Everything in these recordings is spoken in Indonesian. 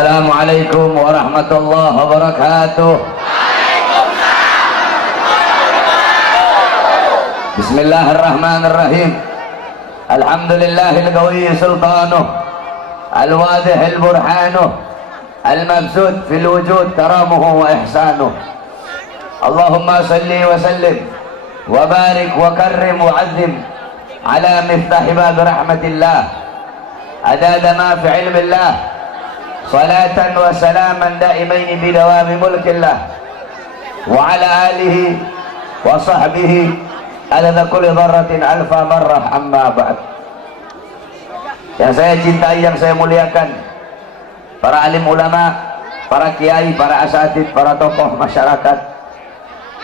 Assalamualaikum warahmatullahi wabarakatuh. Bismillahirrahmanirrahim. Alhamdulillahil qawiyyi sultanuh, al-wadihil burhanuh, al-mabsut fil wujud karamuhu wa ihsanuh. Allahumma salli wa sallim wa barik wa karrim wa azim ala miftahi bab rahmatillah adada ma fi ilmillah salatan wa salaman daimaini bidawami mulkillah wa ala alihi wa sahbihi adada kulli dharratin alfa marrah amma ba'd. Yang saya cintai, yang saya muliakan, para alim ulama, para kiai, para asatid, para tokoh masyarakat,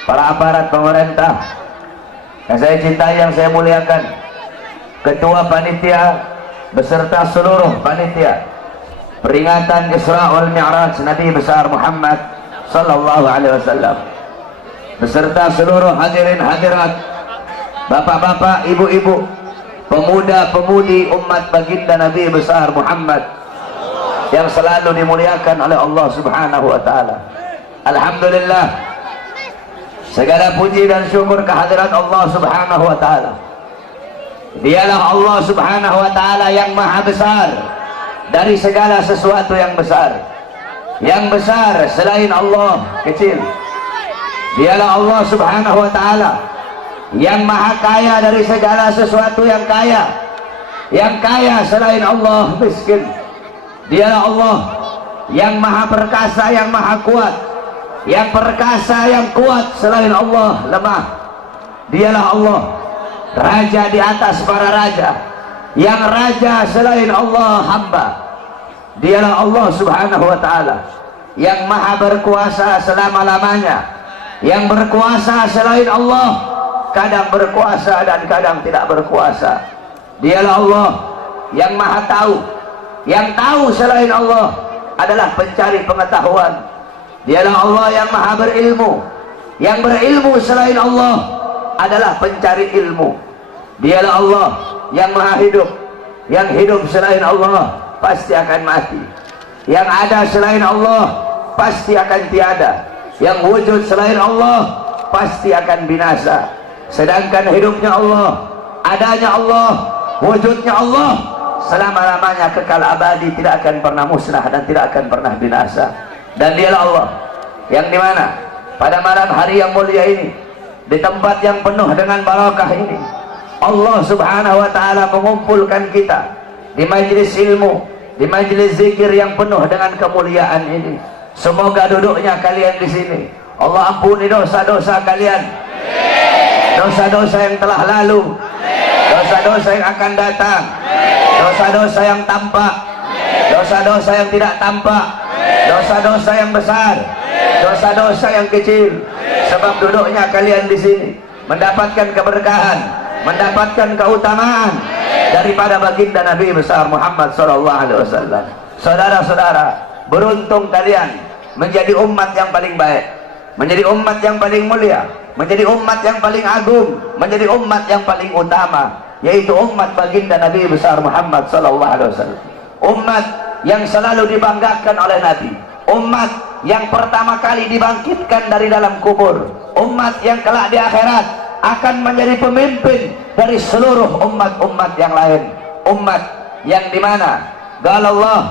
para aparat pemerintah, yang saya cintai, yang saya muliakan, ketua panitia beserta seluruh panitia peringatan Isra wal Mi'raj Nabi besar Muhammad sallallahu alaihi wasallam, beserta seluruh hadirin hadirat, bapak-bapak, ibu-ibu, pemuda-pemudi umat baginda Nabi besar Muhammad yang selalu dimuliakan oleh Allah Subhanahu wa taala. Alhamdulillah, segala puji dan syukur kehadirat Allah Subhanahu wa taala. Dialah Allah Subhanahu wa taala yang maha besar dari segala sesuatu yang besar. Yang besar selain Allah kecil. Dialah Allah Subhanahu wa taala yang maha kaya dari segala sesuatu yang kaya. Yang kaya selain Allah miskin. Dialah Allah yang maha perkasa, yang maha kuat. Yang perkasa, yang kuat selain Allah lemah. Dialah Allah raja di atas para raja, yang raja selain Allah hamba. Dialah Allah Subhanahu wa taala yang maha berkuasa selama-lamanya, yang berkuasa selain Allah, kadang berkuasa dan kadang tidak berkuasa. Dialah Allah yang maha tahu, yang tahu selain Allah adalah pencari pengetahuan. Dialah Allah yang maha berilmu, yang berilmu selain Allah adalah pencari ilmu. Dialah Allah yang maha hidup, yang hidup selain Allah pasti akan mati. Yang ada selain Allah pasti akan tiada. Yang wujud selain Allah pasti akan binasa. Sedangkan hidupnya Allah, adanya Allah, wujudnya Allah selama-lamanya kekal abadi, tidak akan pernah musnah dan tidak akan pernah binasa. Dan dialah Allah yang dimana pada malam hari yang mulia ini, di tempat yang penuh dengan barakah ini, Allah Subhanahu wa taala mengumpulkan kita di majelis ilmu, di majelis zikir yang penuh dengan kemuliaan ini. Semoga duduknya kalian di sini Allah ampuni dosa-dosa kalian, dosa-dosa yang telah lalu, dosa-dosa yang akan datang, dosa-dosa yang tampak, dosa-dosa yang tidak tampak, dosa-dosa yang besar, dosa-dosa yang kecil. Sebab duduknya kalian di sini mendapatkan keberkahan, mendapatkan keutamaan daripada baginda Nabi besar Muhammad sallallahu alaihi wasallam. Saudara-saudara, beruntung kalian menjadi umat yang paling baik, menjadi umat yang paling mulia, menjadi umat yang paling agung, menjadi umat yang paling utama, yaitu umat baginda Nabi besar Muhammad sallallahu alaihi wasallam. Umat yang selalu dibanggakan oleh Nabi, umat yang pertama kali dibangkitkan dari dalam kubur, umat yang kelak di akhirat akan menjadi pemimpin dari seluruh umat-umat yang lain. Umat yang dimana Allah,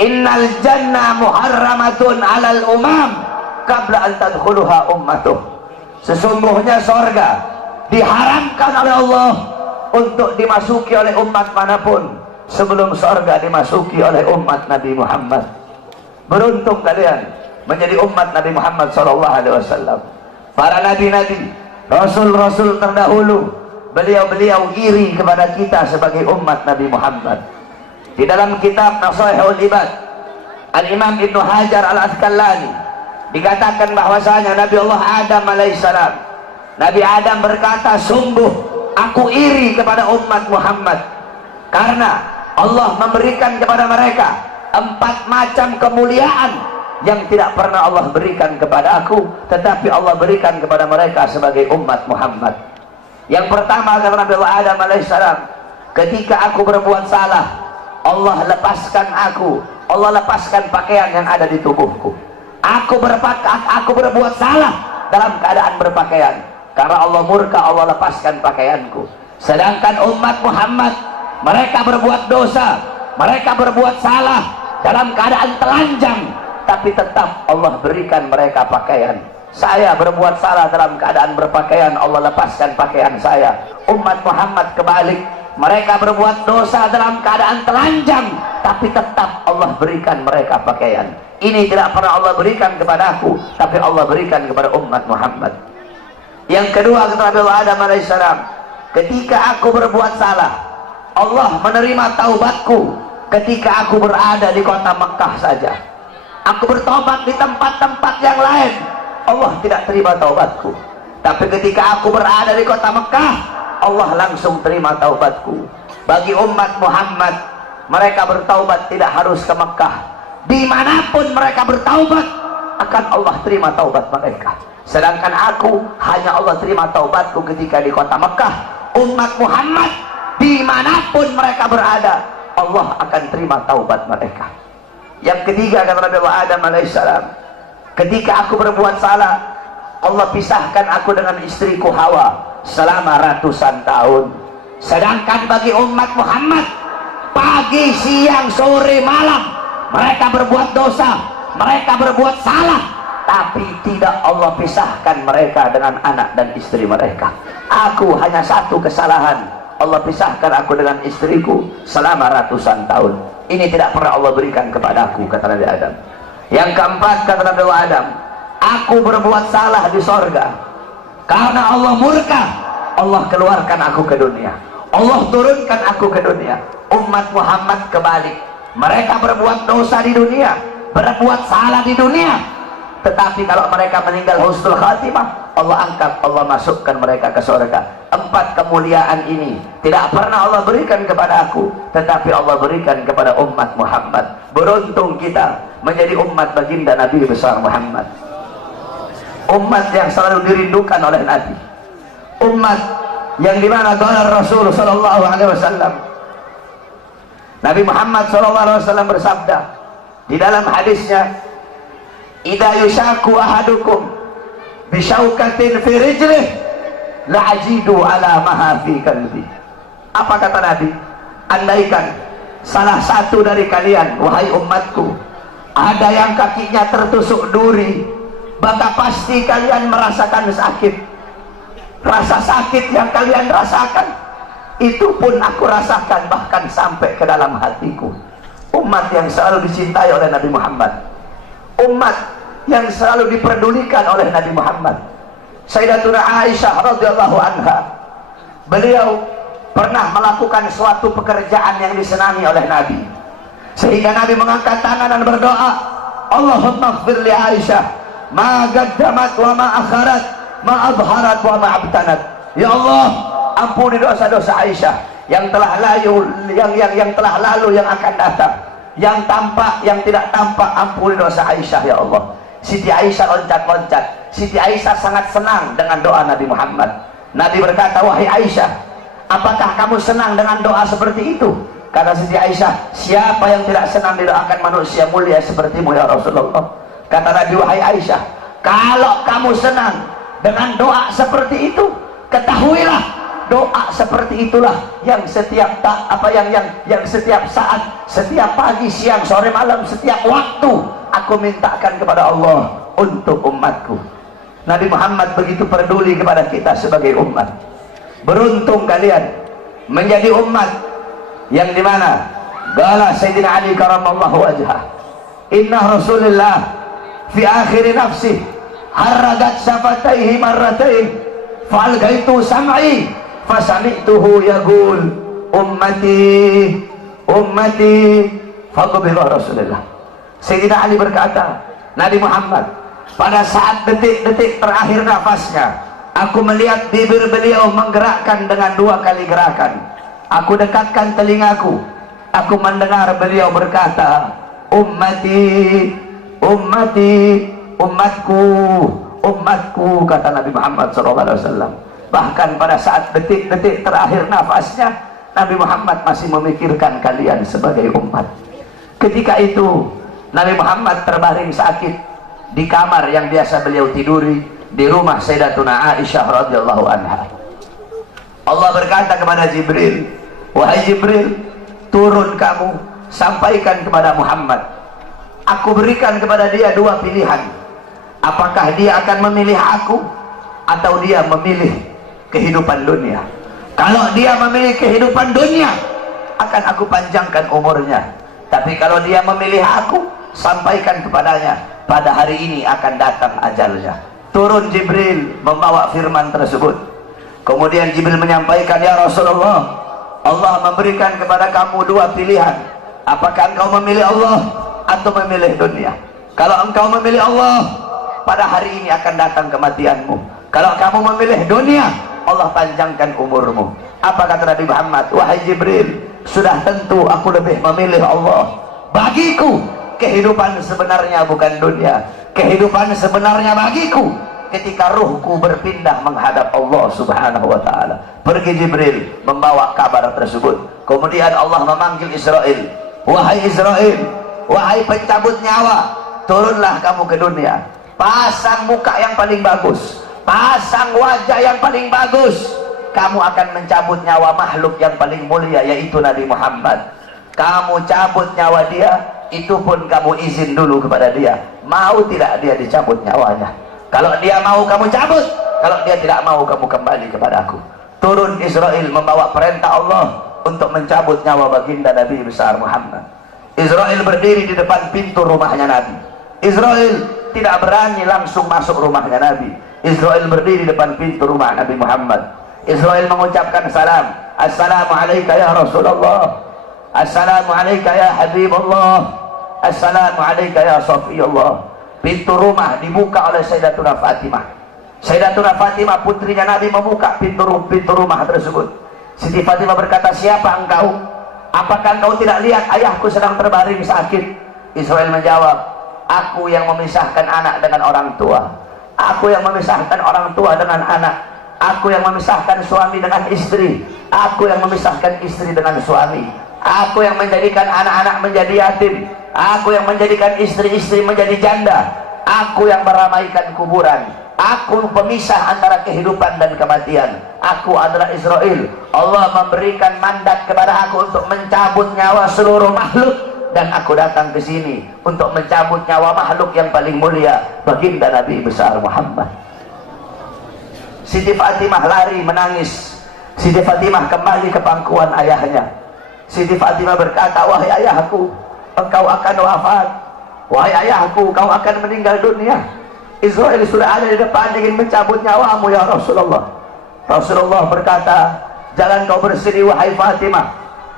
innal jannah muharramatun alal umam qabla an tadkhuluha ummatuh. Sesungguhnya sorga diharamkan oleh Allah untuk dimasuki oleh umat manapun sebelum sorga dimasuki oleh umat Nabi Muhammad. Beruntung kalian menjadi umat Nabi Muhammad SAW. Para nabi-nabi, rasul-rasul terdahulu, beliau-beliau iri kepada kita sebagai umat Nabi Muhammad. Di dalam kitab Nasaihul Ibad, Al-Imam Ibnu Hajar Al-Asqalani dikatakan bahwasanya Nabi Allah Adam alaihissalam, Nabi Adam berkata, sungguh aku iri kepada umat Muhammad karena Allah memberikan kepada mereka 4 macam kemuliaan yang tidak pernah Allah berikan kepada aku, tetapi Allah berikan kepada mereka sebagai umat Muhammad. Yang pertama kata Nabi Allah Adam alaihissalam, ketika aku berbuat salah, Allah lepaskan aku, Allah lepaskan pakaian yang ada di tubuhku. Aku berbuat salah dalam keadaan berpakaian, karena Allah murka, Allah lepaskan pakaianku. Sedangkan umat Muhammad, mereka berbuat dosa, mereka berbuat salah dalam keadaan telanjang, tapi tetap Allah berikan mereka pakaian. Saya berbuat salah dalam keadaan berpakaian, Allah lepaskan pakaian saya. Umat Muhammad kebalik, mereka berbuat dosa dalam keadaan telanjang, tapi tetap Allah berikan mereka pakaian. Ini tidak pernah Allah berikan kepada aku, tapi Allah berikan kepada umat Muhammad. Yang kedua, kata Nabi Adam alaihissalam, ketika aku berbuat salah, Allah menerima taubatku ketika aku berada di kota Mekah saja. Aku bertobat di tempat-tempat yang lain, Allah tidak terima taubatku. Tapi ketika aku berada di kota Mekah, Allah langsung terima taubatku. Bagi umat Muhammad, mereka bertaubat tidak harus ke Mekah. Dimanapun mereka bertaubat, akan Allah terima taubat mereka. Sedangkan aku, hanya Allah terima taubatku ketika di kota Mekah. Umat Muhammad, dimanapun mereka berada, Allah akan terima taubat mereka. Yang ketiga, kata Nabi Adam alaihissalam, ketika aku berbuat salah, Allah pisahkan aku dengan istriku Hawa selama ratusan tahun. Sedangkan bagi umat Muhammad, pagi, siang, sore, malam mereka berbuat dosa, mereka berbuat salah, tapi tidak Allah pisahkan mereka dengan anak dan istri mereka. Aku hanya satu kesalahan, Allah pisahkan aku dengan istriku selama ratusan tahun. Ini tidak pernah Allah berikan kepadaku, kata Nabi Adam. Yang keempat, kata Nabi Adam, aku berbuat salah di sorga, karena Allah murka, Allah keluarkan aku ke dunia, Allah turunkan aku ke dunia. Umat Muhammad kebalik, mereka berbuat dosa di dunia, berbuat salah di dunia, tetapi kalau mereka meninggal husnul khatimah, Allah angkat, Allah masukkan mereka ke surga. Empat kemuliaan ini tidak pernah Allah berikan kepada aku, tetapi Allah berikan kepada umat Muhammad. Beruntung kita menjadi umat baginda Nabi besar Muhammad, umat yang selalu dirindukan oleh Nabi, umat yang dimana qala Rasul sallallahu alaihi wasallam, Nabi Muhammad SAW bersabda di dalam hadisnya, idza yushaku ahadukum bisyaukatin fi rijlih la'ajidu ala maha fi qalbi. Apa kata Nabi? Andaikan salah satu dari kalian, wahai umatku, ada yang kakinya tertusuk duri, maka pasti kalian merasakan sakit. Rasa sakit yang kalian rasakan, itu pun aku rasakan, bahkan sampai ke dalam hatiku. Umat yang selalu dicintai oleh Nabi Muhammad, umat yang selalu diperdulikan oleh Nabi Muhammad. Sayyidatuna Aisyah radhiyallahu anha, beliau pernah melakukan suatu pekerjaan yang disenangi oleh Nabi, sehingga Nabi mengangkat tangan dan berdoa, Allahumma ighfir li Aisyah ma qaddamat wa ma akharat, ma adharat wa ma abtanat. Ya Allah, ampuni dosa-dosa Aisyah yang telah lalu, yang telah lalu, yang akan datang, yang tampak, yang tidak tampak. Ampuni dosa Aisyah ya Allah. Siti Aisyah loncat-loncat. Siti Aisyah sangat senang dengan doa Nabi Muhammad. Nabi berkata, wahai Aisyah, apakah kamu senang dengan doa seperti itu? Kata Siti Aisyah, siapa yang tidak senang didoakan manusia mulia sepertimu ya Rasulullah. Kata Nabi, wahai Aisyah, kalau kamu senang dengan doa seperti itu, ketahuilah doa seperti itulah yang setiap yang setiap saat, setiap pagi, siang, sore, malam, setiap waktu aku mintakan kepada Allah untuk umatku. Nabi Muhammad begitu peduli kepada kita sebagai umat. Beruntung kalian menjadi umat yang dimana qala Sayyidina Ali karamallahu wajhah, inna Rasulullah fi akhir nafsi haragat syafataihi marratain fa'algaitu sam'i fasami'tuhu yaqul ummati ummati faqbilah Rasulullah. Sayyidina Ali berkata, Nabi Muhammad pada saat detik-detik terakhir nafasnya, aku melihat bibir beliau menggerakkan dengan 2 kali gerakan. Aku dekatkan telingaku, aku mendengar beliau berkata, ummati ummati, umatku umatku, kata Nabi Muhammad SAW. Bahkan pada saat detik-detik terakhir nafasnya, Nabi Muhammad masih memikirkan kalian sebagai umat. Ketika itu Nabi Muhammad terbaring sakit di kamar yang biasa beliau tiduri di rumah Sayyidatuna Aisyah radhiyallahu anha. Allah berkata kepada Jibril, wahai Jibril, turun kamu, sampaikan kepada Muhammad, aku berikan kepada dia dua pilihan. Apakah dia akan memilih aku atau dia memilih kehidupan dunia? Kalau dia memilih kehidupan dunia, akan aku panjangkan umurnya. Tapi kalau dia memilih aku, sampaikan kepadanya, pada hari ini akan datang ajalnya. Turun Jibril membawa firman tersebut. Kemudian Jibril menyampaikan, ya Rasulullah, Allah memberikan kepada kamu dua pilihan. Apakah engkau memilih Allah atau memilih dunia? Kalau engkau memilih Allah, pada hari ini akan datang kematianmu. Kalau kamu memilih dunia, Allah panjangkan umurmu. Apa kata Nabi Muhammad? Wahai Jibril, sudah tentu aku lebih memilih Allah. Bagiku kehidupan sebenarnya bukan dunia. Kehidupan sebenarnya bagiku ketika ruhku berpindah menghadap Allah subhanahu wa ta'ala. Pergi Jibril membawa kabar tersebut. Kemudian Allah memanggil Israel, wahai Israel, wahai pencabut nyawa, turunlah kamu ke dunia. Pasang muka yang paling bagus, pasang wajah yang paling bagus. Kamu akan mencabut nyawa makhluk yang paling mulia, yaitu Nabi Muhammad. Kamu cabut nyawa dia, itu pun kamu izin dulu kepada dia, mau tidak dia dicabut nyawanya. Kalau dia mau kamu cabut, kalau dia tidak mau kamu kembali kepada aku. Turun Israel membawa perintah Allah untuk mencabut nyawa baginda Nabi besar Muhammad. Israel berdiri di depan pintu rumahnya Nabi. Israel tidak berani langsung masuk rumahnya Nabi. Israel berdiri di depan pintu rumah Nabi Muhammad. Israel mengucapkan salam, Assalamualaikum ya Rasulullah, Assalamualaikum ya Habibullah, Assalamualaikum ya Safiyullah. Pintu rumah dibuka oleh Sayyidatuna Fatimah. Sayyidatuna Fatimah putrinya Nabi membuka pintu rumah tersebut. Siti Fatimah berkata, siapa engkau? Apakah engkau tidak lihat ayahku sedang terbaring sakit? Israel menjawab, aku yang memisahkan anak dengan orang tua, aku yang memisahkan orang tua dengan anak, aku yang memisahkan suami dengan istri, aku yang memisahkan istri dengan suami, aku yang menjadikan anak-anak menjadi yatim, aku yang menjadikan istri-istri menjadi janda, aku yang meramaikan kuburan, aku pemisah antara kehidupan dan kematian. Aku adalah Israel. Allah memberikan mandat kepada aku untuk mencabut nyawa seluruh makhluk, dan aku datang ke sini untuk mencabut nyawa makhluk yang paling mulia, baginda Nabi besar Muhammad. Siti Fatimah lari menangis. Siti Fatimah kembali ke pangkuan ayahnya. Siti Fatimah berkata, wahai ayahku, engkau akan wafat. Wahai ayahku, kau akan meninggal dunia. Israel sudah ada di depan ingin mencabut nyawamu ya Rasulullah. Rasulullah berkata, jangan kau bersedih wahai Fatimah.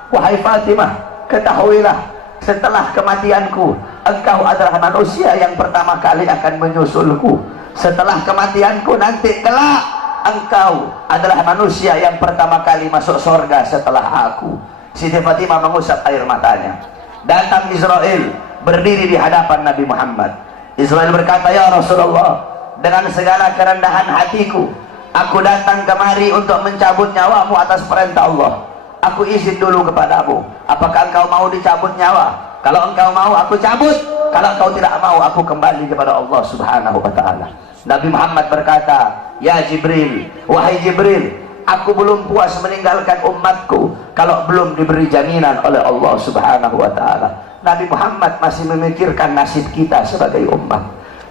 Wahai Fatimah, ketahuilah, setelah kematianku, engkau adalah manusia yang pertama kali akan menyusulku. Setelah kematianku nanti kelak, engkau adalah manusia yang pertama kali masuk surga setelah aku. Siti Fatimah mengusap air matanya. Datang Israel berdiri di hadapan Nabi Muhammad. Israel berkata, ya Rasulullah, dengan segala kerendahan hatiku, aku datang kemari untuk mencabut nyawamu atas perintah Allah. Aku izin dulu kepadamu, apakah engkau mau dicabut nyawa? Kalau engkau mau, aku cabut. Kalau engkau tidak mau, aku kembali kepada Allah subhanahu wa ta'ala. Nabi Muhammad berkata, ya Jibril, wahai Jibril, aku belum puas meninggalkan umatku kalau belum diberi jaminan oleh Allah subhanahu wa ta'ala. Nabi Muhammad masih memikirkan nasib kita sebagai umat.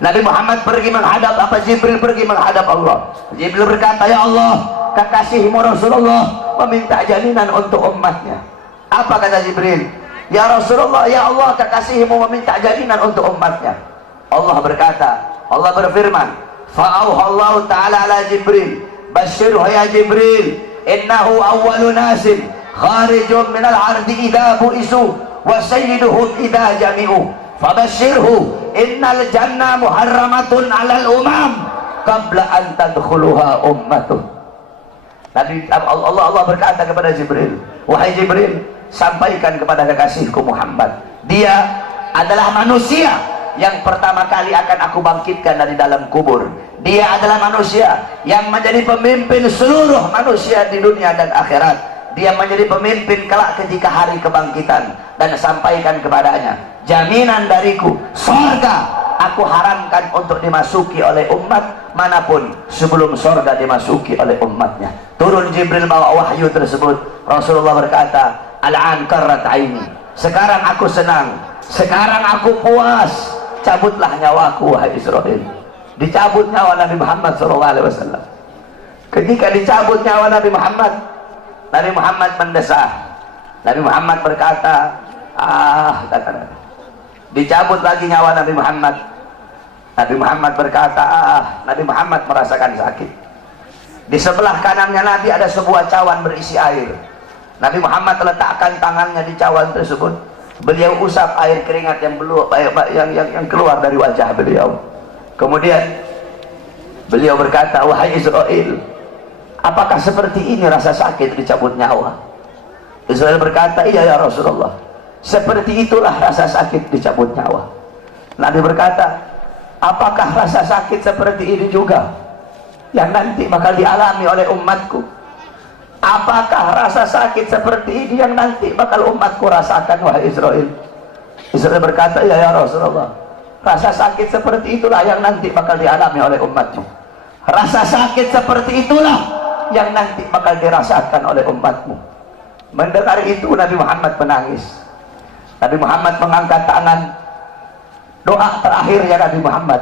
Nabi Muhammad pergi menghadap apa? Jibril pergi menghadap Allah. Jibril berkata, ya Allah, kekasihmu Rasulullah meminta jaminan untuk umatnya. Apa kata Jibril? Ya Rasulullah, ya Allah, kekasihmu meminta jaminan untuk umatnya. Allah berkata, Allah berfirman, fa'auhallahu ta'ala ala Jibril, basyirhu ya Jibril, innahu awwalu nasin kharijun minal ardi idha bu'isu wa sayyiduhum idha jami'u fabasyirhu innal jannah muharramatun alal umam qabla an tadkhuluha ummatuh. Nabi Allah berkata kepada Jibril, wahai Jibril, sampaikan kepada kekasihku Muhammad, dia adalah manusia yang pertama kali akan aku bangkitkan dari dalam kubur. Dia adalah manusia yang menjadi pemimpin seluruh manusia di dunia dan akhirat. dia menjadi pemimpin kelak ketika hari kebangkitan, dan sampaikan kepadanya, jaminan dariku surga aku haramkan untuk dimasuki oleh umat manapun sebelum surga dimasuki oleh umatnya. Turun Jibril bawa wahyu tersebut. Rasulullah berkata, al-an qarrat aini, sekarang aku senang, sekarang aku puas, cabutlah nyawaku wahai Israel. Dicabut nyawa Nabi Muhammad SAW. Ketika dicabut nyawa Nabi Muhammad mendesah. Nabi Muhammad berkata, dicabut lagi nyawa Nabi Muhammad. Nabi Muhammad berkata, Nabi Muhammad merasakan sakit. Di sebelah kanannya Nabi ada sebuah cawan berisi air. Nabi Muhammad letakkan tangannya di cawan tersebut. Beliau usap air keringat yang keluar dari wajah beliau. Kemudian beliau berkata, wahai Israel, apakah seperti ini rasa sakit dicabut nyawa? Israel berkata, iya ya Rasulullah, seperti itulah rasa sakit dicabut nyawa. Nabi berkata, apakah rasa sakit seperti ini juga yang nanti bakal dialami oleh umatku? Apakah rasa sakit seperti ini yang nanti bakal umatku rasakan wahai Israel? Israel berkata, iya ya Rasulullah, rasa sakit seperti itulah yang nanti bakal dialami oleh umatmu. Rasa sakit seperti itulah yang nanti bakal dirasakan oleh umatmu. Mendengar itu Nabi Muhammad menangis. Nabi Muhammad mengangkat tangan. Doa terakhirnya Nabi Muhammad,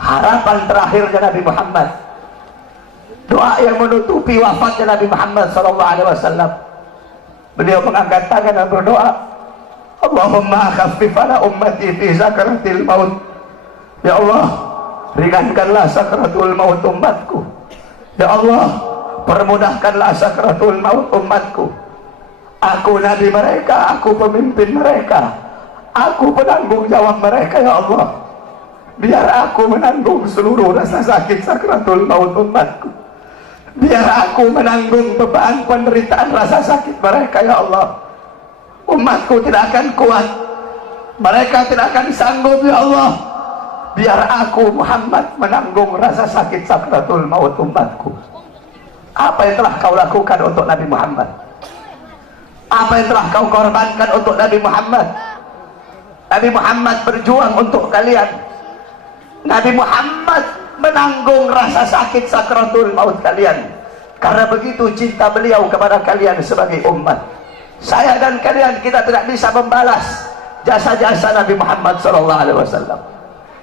harapan terakhirnya Nabi Muhammad, doa yang menutupi wafatnya Nabi Muhammad SAW. Beliau mengangkat tangan dan berdoa, Allahumma khaffif ala ummati fi sakaratil maut. Ya Allah, ringankanlah sakaratul maut umatku. Ya Allah, permudahkanlah sakaratul maut umatku. Aku nabi mereka, aku pemimpin mereka, aku penanggung jawab mereka ya Allah. Biar aku menanggung seluruh rasa sakit sakaratul maut umatku. Biar aku menanggung beban penderitaan rasa sakit mereka ya Allah. Umatku tidak akan kuat, mereka tidak akan sanggup ya Allah. Biar aku Muhammad menanggung rasa sakit sakaratul maut umatku. Apa yang telah kau lakukan untuk Nabi Muhammad? Apa yang telah kau korbankan untuk Nabi Muhammad? Nabi Muhammad berjuang untuk kalian. Nabi Muhammad menanggung rasa sakit sakaratul maut kalian. Karena begitu cinta beliau kepada kalian sebagai umat. Saya dan kalian, kita tidak bisa membalas jasa-jasa Nabi Muhammad SAW.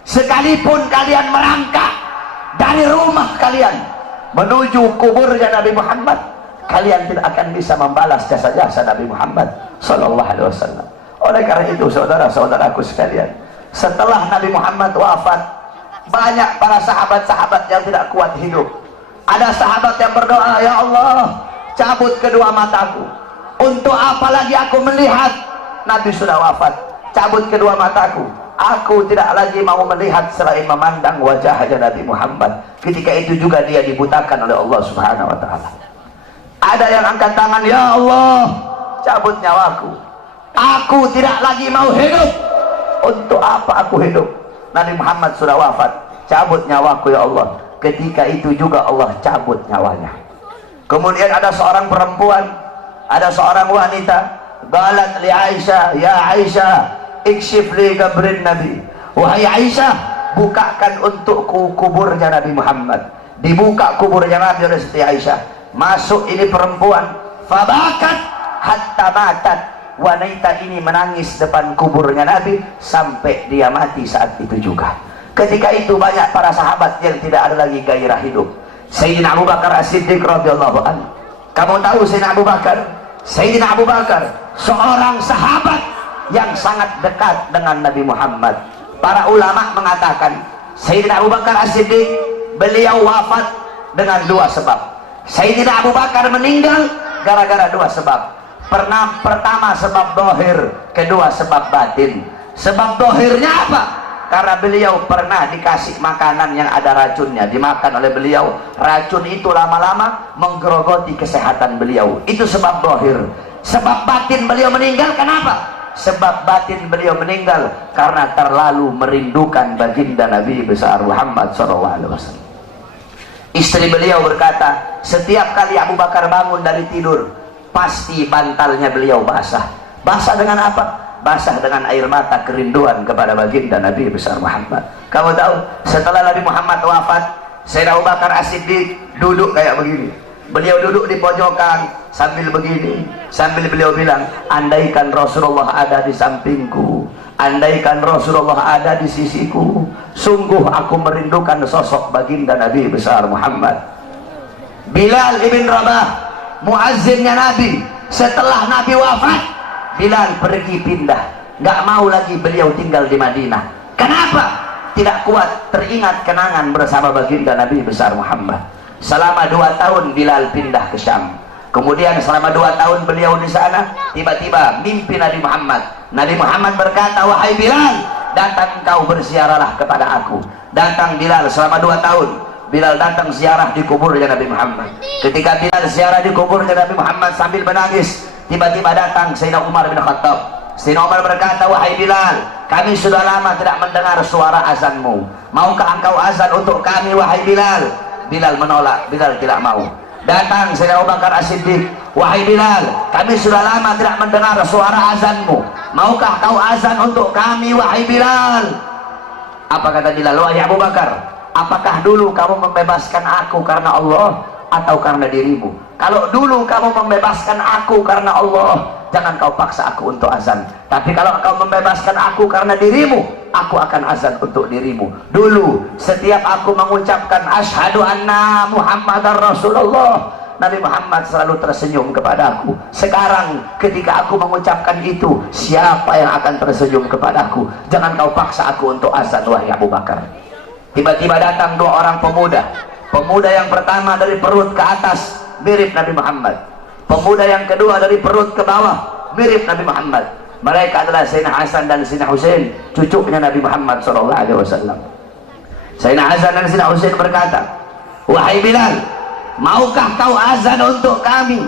Sekalipun kalian merangkak dari rumah kalian menuju kuburnya Nabi Muhammad, kalian tidak akan bisa membalas jasa-jasa Nabi Muhammad SAW. Oleh karena itu saudara-saudaraku sekalian, setelah Nabi Muhammad wafat, banyak para sahabat-sahabat yang tidak kuat hidup. Ada sahabat yang berdoa, ya Allah, cabut kedua mataku. Untuk apa lagi aku melihat? Nabi sudah wafat, cabut kedua mataku. Aku tidak lagi mau melihat selain memandang wajahnya Nabi Muhammad. Ketika itu juga dia dibutakan oleh Allah Subhanahu wa ta'ala. Ada yang angkat tangan, ya Allah, cabut nyawaku. Aku tidak lagi mau hidup. Untuk apa aku hidup? Nabi Muhammad sudah wafat, cabut nyawaku ya Allah. Ketika itu juga Allah cabut nyawanya. Kemudian ada seorang perempuan, ada seorang wanita, balat li Aisyah, ya Aisyah, ikshif li qabrin Nabi. Wahai Aisyah, bukakan untukku kuburnya Nabi Muhammad. Dibuka kuburnya Nabi oleh Siti Aisyah. Masuk ini perempuan, fabakat hatta matat. Wanita ini menangis depan kuburnya Nabi sampai dia mati saat itu juga. Ketika itu banyak para sahabat yang tidak ada lagi gairah hidup. Sayyidina Abu Bakar As-Siddiq radhiyallahu anhu. Kamu tahu Sayyidina Abu Bakar? Sayyidina Abu Bakar seorang sahabat yang sangat dekat dengan Nabi Muhammad. Para ulama mengatakan Sayyidina Abu Bakar As-Siddiq, beliau wafat dengan dua sebab. Sayyidina Abu Bakar meninggal gara-gara dua sebab. Pertama sebab dohir, kedua sebab batin. Sebab dohirnya apa? Karena beliau pernah dikasih makanan yang ada racunnya, dimakan oleh beliau. Racun itu lama-lama menggerogoti kesehatan beliau. Itu sebab dohir. Sebab batin beliau meninggal, kenapa? Sebab batin beliau meninggal karena terlalu merindukan baginda Nabi besar Muhammad SAW. Istri beliau berkata, setiap kali Abu Bakar bangun dari tidur, pasti bantalnya beliau basah. Basah dengan apa? Basah dengan air mata kerinduan kepada baginda Nabi besar Muhammad. Kamu tahu, setelah Nabi Muhammad wafat, Sayyidina Abu Bakar As-Siddiq duduk kayak begini. Beliau duduk di pojokan sambil begini, sambil beliau bilang, andaikan Rasulullah ada di sampingku, andaikan Rasulullah ada di sisiku, sungguh aku merindukan sosok baginda Nabi besar Muhammad. Bilal ibn Rabah, muazzinnya Nabi, setelah Nabi wafat, Bilal pergi pindah, nggak mau lagi beliau tinggal di Madinah. Kenapa? Tidak kuat teringat kenangan bersama baginda Nabi besar Muhammad. Selama 2 tahun Bilal pindah ke Syam. Kemudian selama 2 tahun beliau di sana, tiba-tiba mimpi Nabi Muhammad. Nabi Muhammad berkata, wahai Bilal, datang kau berziarahlah kepada aku. Datang Bilal selama 2 tahun. Bilal datang ziarah di kuburnya Nabi Muhammad. Ketika Bilal ziarah di kuburnya Nabi Muhammad sambil menangis, tiba-tiba datang Sayyidina Umar bin Khattab. Sayyidina Umar berkata, wahai Bilal, kami sudah lama tidak mendengar suara azanmu. Maukah engkau azan untuk kami, wahai Bilal? Bilal menolak, Bilal tidak mau. Datang Sayyidina Abu Bakar As-Siddiq, wahai Bilal, kami sudah lama tidak mendengar suara azanmu. Maukah kau azan untuk kami, wahai Bilal? Apa kata Bilal? Wahai Abu Bakar, apakah dulu kamu membebaskan aku karena Allah atau karena dirimu? Kalau dulu kamu membebaskan aku karena Allah, jangan kau paksa aku untuk azan. Tapi kalau kau membebaskan aku karena dirimu, aku akan azan untuk dirimu. Dulu setiap aku mengucapkan asyhadu anna Muhammadar Rasulullah, Nabi Muhammad selalu tersenyum kepada aku. Sekarang ketika aku mengucapkan itu, siapa yang akan tersenyum kepadaku? Jangan kau paksa aku untuk azan, wahai Abu Bakar. Tiba-tiba datang 2 orang pemuda. Pemuda yang pertama dari perut ke atas mirip Nabi Muhammad. Pemuda yang kedua dari perut ke bawah mirip Nabi Muhammad. Mereka adalah Sayyidina Hasan dan Sayyidina Husain, cucunya Nabi Muhammad SAW. Sayyidina Hasan dan Sayyidina Husain berkata, wahai Bilal, maukah kau azan untuk kami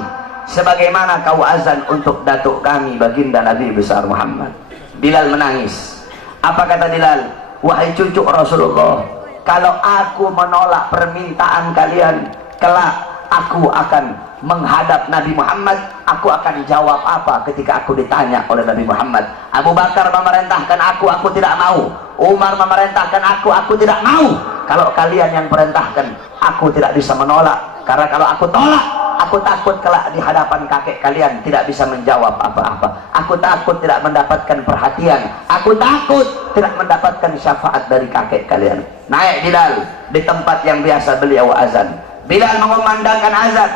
sebagaimana kau azan untuk datuk kami baginda Nabi besar Muhammad? Bilal menangis. Apa kata Bilal? Wahai cucu Rasulullah, kalau aku menolak permintaan kalian, kelak aku akan menghadap Nabi Muhammad. Aku akan jawab apa ketika aku ditanya oleh Nabi Muhammad? Abu Bakar memerintahkan aku tidak mau. Umar memerintahkan aku tidak mau. Kalau kalian yang perintahkan, aku tidak bisa menolak. Karena kalau aku tolak, aku takut kelak di hadapan kakek kalian tidak bisa menjawab apa-apa. Aku takut tidak mendapatkan perhatian. Aku takut tidak mendapatkan syafaat dari kakek kalian. Naik Bilal di tempat yang biasa beliau azan. Bilal mengumandangkan azan.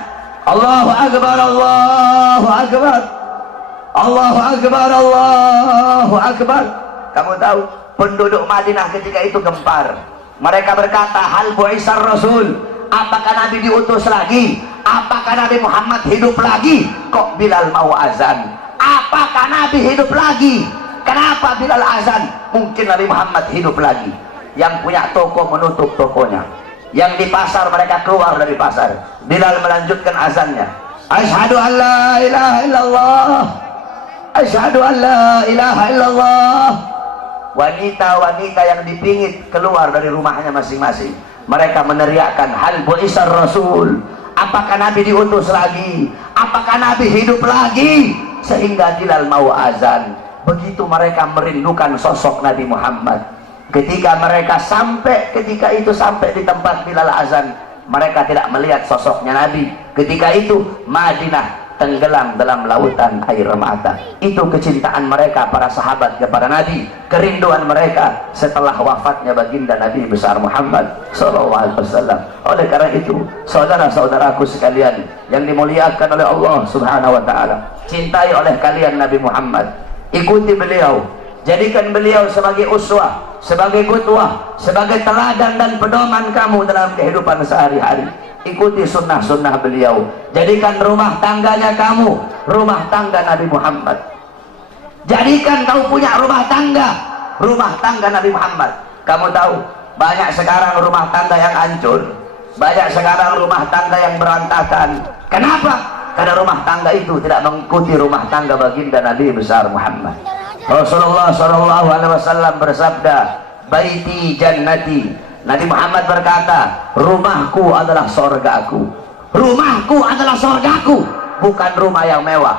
Allahu Akbar, Allahu Akbar, Allahu Akbar, Allahu Akbar. Kamu tahu penduduk Madinah ketika itu gempar. Mereka berkata, hal bu'isar Rasul, apakah Nabi diutus lagi? Apakah Nabi Muhammad hidup lagi? Kok Bilal mau azan? Apakah Nabi hidup lagi? Kenapa Bilal azan? Mungkin Nabi Muhammad hidup lagi. Yang punya toko menutup tokonya, yang di pasar mereka keluar dari pasar. Bilal melanjutkan azannya. Asyhadu an la ilaha illallah, asyhadu an la ilaha illallah. Wanita-wanita yang dipingit keluar dari rumahnya masing-masing. Mereka meneriakkan, hal bu'isar Rasul, apakah Nabi diutus lagi? Apakah Nabi hidup lagi? Sehingga Bilal mau azan. Begitu mereka merindukan sosok Nabi Muhammad. Ketika mereka sampai di tempat Bilal azan, mereka tidak melihat sosoknya Nabi. Ketika itu Madinah tenggelam dalam lautan air mata. Itu kecintaan mereka para sahabat kepada Nabi, kerinduan mereka setelah wafatnya baginda Nabi besar Muhammad SAW. Oleh karena itu, saudara-saudaraku sekalian yang dimuliakan oleh Allah Subhanahu wa taala, cintai oleh kalian Nabi Muhammad, ikuti beliau, jadikan beliau sebagai uswah, sebagai qudwah, sebagai teladan dan pedoman kamu dalam kehidupan sehari-hari. Ikuti sunnah-sunnah beliau. Jadikan rumah tangganya kamu rumah tangga Nabi Muhammad. Jadikan kau punya rumah tangga Nabi Muhammad. Kamu tahu, banyak sekarang rumah tangga yang hancur, banyak sekarang rumah tangga yang berantakan. Kenapa? Karena rumah tangga itu tidak mengikuti rumah tangga baginda Nabi besar Muhammad. Rasulullah SAW bersabda, baiti jannati. Nabi Muhammad berkata, rumahku adalah sorgaku, rumahku adalah sorgaku. bukan rumah yang mewah,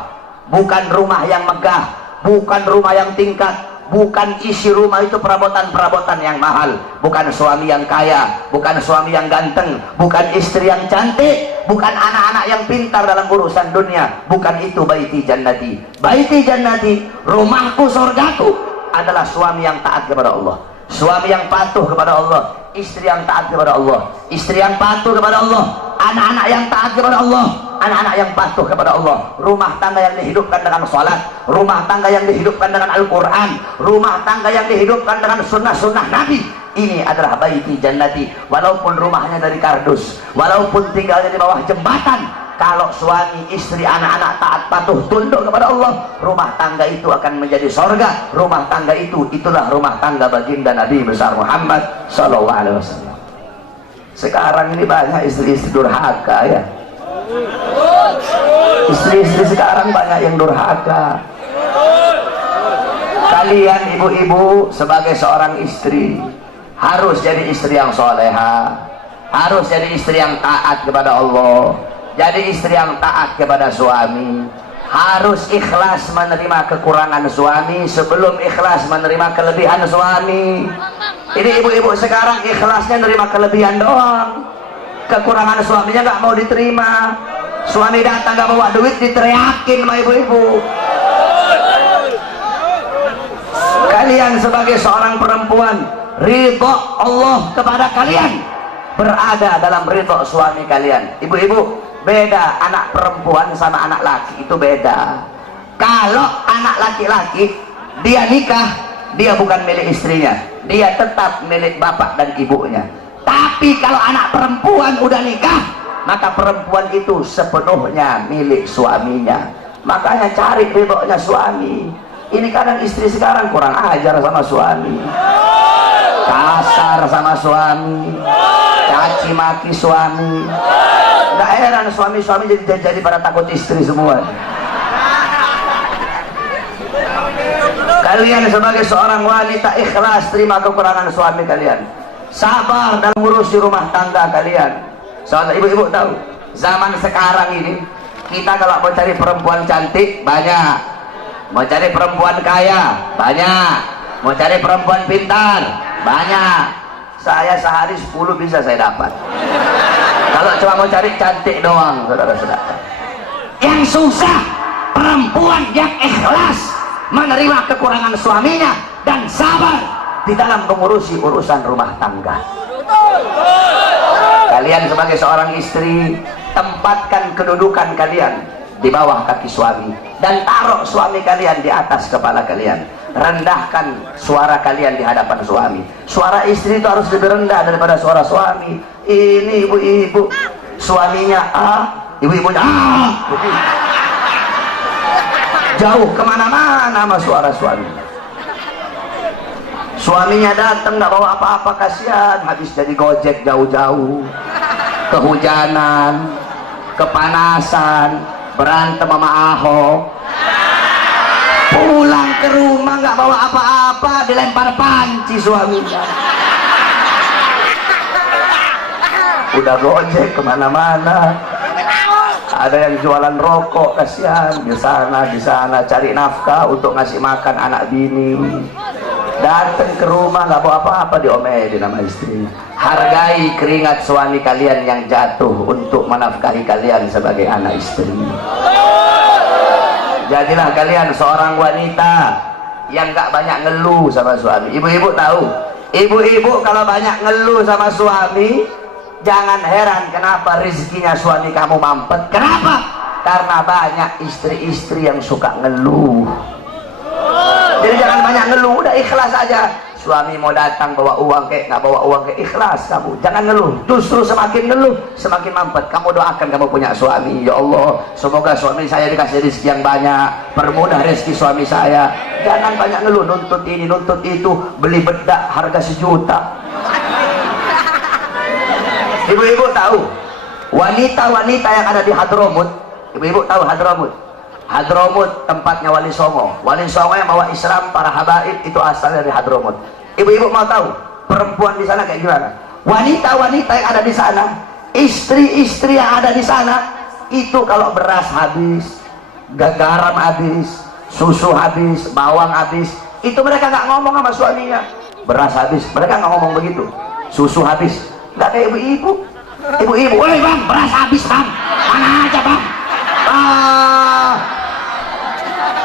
bukan rumah yang megah, bukan rumah yang tingkat, bukan isi rumah itu perabotan-perabotan yang mahal, bukan suami yang kaya, bukan suami yang ganteng, bukan istri yang cantik, bukan anak-anak yang pintar dalam urusan dunia, bukan itu baiti jannati. Baiti jannati, rumahku, surgaku adalah suami yang taat kepada Allah, suami yang patuh kepada Allah, istri yang taat kepada Allah, istri yang patuh kepada Allah, anak-anak yang taat kepada Allah, anak-anak yang patuh kepada Allah, rumah tangga yang dihidupkan dengan salat, rumah tangga yang dihidupkan dengan Al-Quran, rumah tangga yang dihidupkan dengan sunnah-sunnah Nabi. Ini adalah baiti jannati. Walaupun rumahnya dari kardus, walaupun tinggalnya di bawah jembatan, kalau suami, istri, anak-anak taat patuh tunduk kepada Allah, rumah tangga itu akan menjadi sorga. Rumah tangga itu, itulah rumah tangga baginda Nabi besar Muhammad SAW. Sekarang ini banyak istri-istri durhaka ya. Istri-istri sekarang banyak yang durhaka. Kalian ibu-ibu sebagai seorang istri harus jadi istri yang soleha, harus jadi istri yang taat kepada Allah, jadi istri yang taat kepada suami, harus ikhlas menerima kekurangan suami sebelum ikhlas menerima kelebihan suami. Ini ibu-ibu sekarang ikhlasnya menerima kelebihan doang, kekurangan suaminya nggak mau diterima. Suami datang nggak bawa duit diteriakin sama ibu-ibu. Kalian sebagai seorang perempuan, ridho Allah kepada kalian berada dalam ridho suami kalian. Ibu-ibu, beda anak perempuan sama anak laki, itu beda. Kalau anak laki-laki dia nikah, dia bukan milik istrinya, dia tetap milik bapak dan ibunya. Tapi kalau anak perempuan udah nikah, maka perempuan itu sepenuhnya milik suaminya. Makanya cari ridhonya suami. Ini kadang istri sekarang kurang ajar sama suami, kasar sama suami, caci maki suami. Gak heran suami-suami jadi pada takut istri semua. Kalian sebagai seorang wanita ikhlas terima kekurangan suami kalian, sabar dalam ngurusi rumah tangga kalian. Soalnya ibu-ibu tahu, zaman sekarang ini kita kalau mau cari perempuan cantik banyak, mau cari perempuan kaya banyak, mau cari perempuan pintar banyak. Saya sehari 10 bisa saya dapat. Kalau cuma mau cari cantik doang, saudara-saudara. Yang susah perempuan yang ikhlas menerima kekurangan suaminya dan sabar di dalam mengurusi urusan rumah tangga. Kalian sebagai seorang istri, tempatkan kedudukan kalian di bawah kaki suami dan taruh suami kalian di atas kepala kalian. Rendahkan suara kalian di hadapan suami. Suara istri itu harus lebih rendah daripada suara suami. Ini ibu-ibu suaminya ibu-ibunya jauh kemana-mana sama suara suami. Suaminya datang nggak bawa apa-apa, kasihan, habis jadi gojek jauh-jauh, kehujanan, kepanasan, berantem sama Ahok, pulang ke rumah nggak bawa apa-apa, dilempar panci suaminya. Udah gojek kemana-mana, ada yang jualan rokok, kasihan, di sana cari nafkah untuk ngasih makan anak bini. Datang ke rumah nggak bawa apa-apa, diomelin sama istri. Hargai keringat suami kalian yang jatuh untuk menafkahi kalian sebagai anak istri. Jadilah kalian seorang wanita yang nggak banyak ngeluh sama suami. Ibu-ibu tahu, ibu-ibu kalau banyak ngeluh sama suami, jangan heran kenapa rezekinya suami kamu mampet. Kenapa? Karena banyak istri-istri yang suka ngeluh. Jadi jangan banyak ngeluh, udah ikhlas aja. Suami mau datang bawa uang kayak nggak bawa uang kayak, ikhlas kamu, jangan ngeluh. Justru semakin ngeluh semakin mampet. Kamu doakan kamu punya suami, ya Allah semoga suami saya dikasih rezeki yang banyak, permudah rezeki suami saya. Jangan banyak ngeluh, nuntut ini nuntut itu, beli bedak harga 1 juta. Ibu-ibu tahu wanita-wanita yang ada di Hadramut? Ibu-ibu tahu Hadramut? Hadramut tempatnya Wali Songo. Wali Songo yang bawa Islam, para habaib itu asalnya dari Hadramut. Ibu-ibu mau tahu perempuan di sana kayak gimana? Wanita-wanita yang ada di sana, istri-istri yang ada di sana, Itu kalau beras habis, garam habis, susu habis, bawang habis, itu mereka nggak ngomong sama suaminya. Beras habis, mereka nggak ngomong begitu. Susu habis, nggak kayak ibu-ibu. Ibu-ibu, woi bang, beras habis bang, mana aja bang.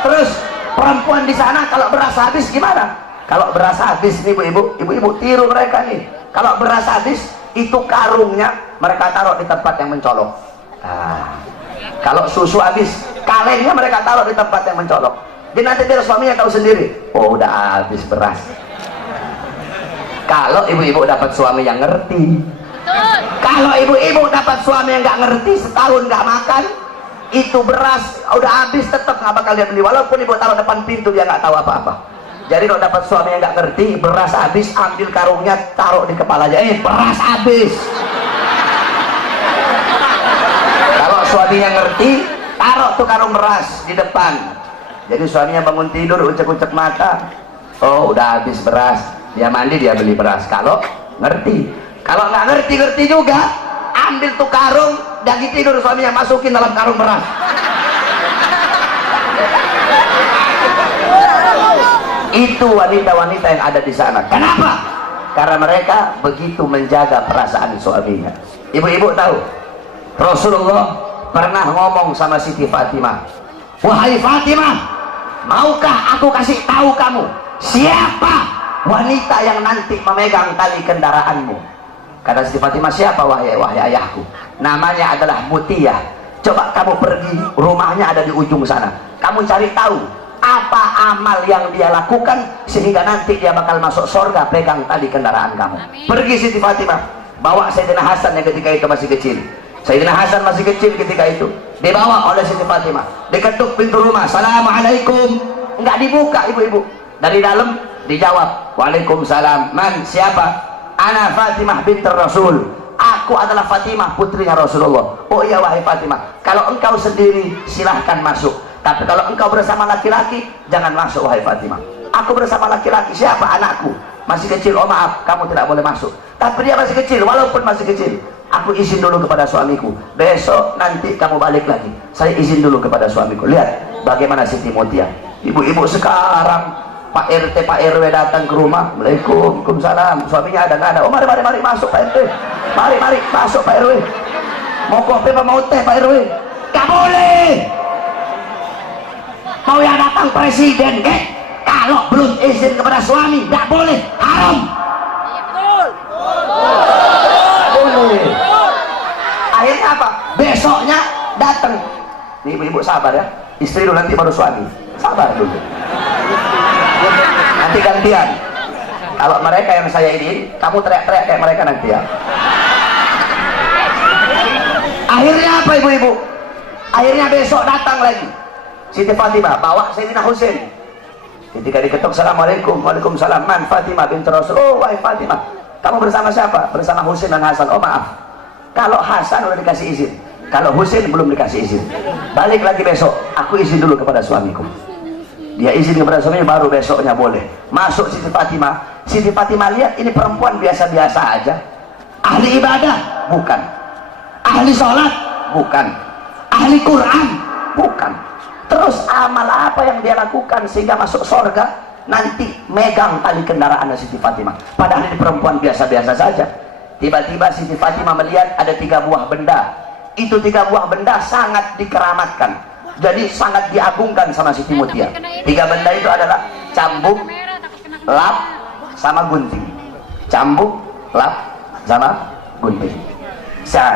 Terus perempuan di sana kalau beras habis gimana? Kalau beras habis nih ibu-ibu tiru mereka nih. Kalau beras habis, itu karungnya mereka taruh di tempat yang mencolok. Kalau susu habis, kalengnya mereka taruh di tempat yang mencolok. Jadi nanti dia suaminya tahu sendiri, oh udah habis beras. Kalau ibu-ibu dapat suami yang ngerti. Kalau ibu-ibu dapat suami yang nggak ngerti, setahun nggak makan, itu beras udah habis tetap nggak bakal dia beli. Walaupun ibu taruh depan pintu, dia nggak tahu apa-apa. Jadi kalau dapat suami yang nggak ngerti, beras habis, ambil karungnya taruh di kepalanya, beras habis. Kalau suaminya ngerti, taruh tuh karung beras di depan. Jadi suaminya bangun tidur, ucek-ucek mata, oh udah habis beras, dia mandi, dia beli beras. Kalau ngerti, kalau nggak ngerti juga, ambil tuh karung, lagi tidur suaminya masukin dalam karung beras. Itu wanita-wanita yang ada di sana. Kenapa? Karena mereka begitu menjaga perasaan suaminya. Ibu-ibu tahu, Rasulullah pernah ngomong sama Siti Fatimah, wahai Fatimah, maukah aku kasih tahu kamu siapa wanita yang nanti memegang tali kendaraanmu? Kata Siti Fatimah, siapa wahai ayahku? Namanya adalah Mutiyah. Coba kamu pergi, rumahnya ada di ujung sana. Kamu cari tahu apa amal yang dia lakukan sehingga nanti dia bakal masuk surga pegang tali kendaraan kamu. Amin. Pergi Siti Fatimah, bawa Sayyidina Hasan yang ketika itu masih kecil. Sayyidina Hasan masih kecil ketika itu, dibawa oleh Siti Fatimah, diketuk pintu rumah, assalamualaikum, enggak dibuka ibu-ibu. Dari dalam dijawab, waalaikumsalam. Man, siapa? Ana Fatimah binti Rasul, aku adalah Fatimah putrinya Rasulullah. Oh iya wahai Fatimah, kalau engkau sendiri silahkan masuk, tapi kalau engkau bersama laki-laki, jangan masuk wahai Fatimah. Aku bersama laki-laki, siapa? Anakku masih kecil, oh maaf, kamu tidak boleh masuk. Tapi dia masih kecil, walaupun masih kecil, aku izin dulu kepada suamiku, besok nanti kamu balik lagi, saya izin dulu kepada suamiku. Lihat bagaimana Siti Mutia. Ibu-ibu sekarang, Pak RT, Pak RW datang ke rumah, Waalaikumsalam, suaminya ada nggak ada? Oh mari masuk Pak RT, mari masuk Pak RW. Mau kopi apa mau teh Pak RW? Gak boleh. Mau yang datang presiden, kalau belum izin kepada suami, gak boleh, haram. Boleh. Akhirnya apa? Besoknya datang. Ibu-ibu sabar ya, istri dulu nanti baru suami. Sabar dulu. Nanti gantian. Kalau mereka yang saya ini, kamu teriak-teriak kayak mereka nanti ya. Akhirnya apa ibu-ibu? Akhirnya besok datang lagi Siti Fatimah, bawa Sayyidina Husain. Ketika diketuk, assalamualaikum, waalaikumsalam. Man, Fatimah binti Rasul. Oh wahai Fatimah, kamu bersama siapa? Bersama Husain dan Hasan. Oh maaf, kalau Hasan udah dikasih izin, kalau Husain belum dikasih izin. Balik lagi besok, aku izin dulu kepada suamiku. Dia izin kepada suaminya, baru besoknya boleh masuk Siti Fatimah. Siti Fatimah lihat ini perempuan biasa-biasa aja, ahli ibadah bukan, ahli sholat bukan, ahli Quran bukan. Terus amal apa yang dia lakukan sehingga masuk surga? Nanti megang tali kendaraan Siti Fatimah. Padahal ini perempuan biasa-biasa saja. Tiba-tiba Siti Fatimah melihat ada 3 buah benda. Itu 3 buah benda sangat dikeramatkan, jadi sangat diagungkan sama Siti Mutia. 3 benda itu adalah cambuk, lap, sama gunting. Cambuk, lap, sama gunting.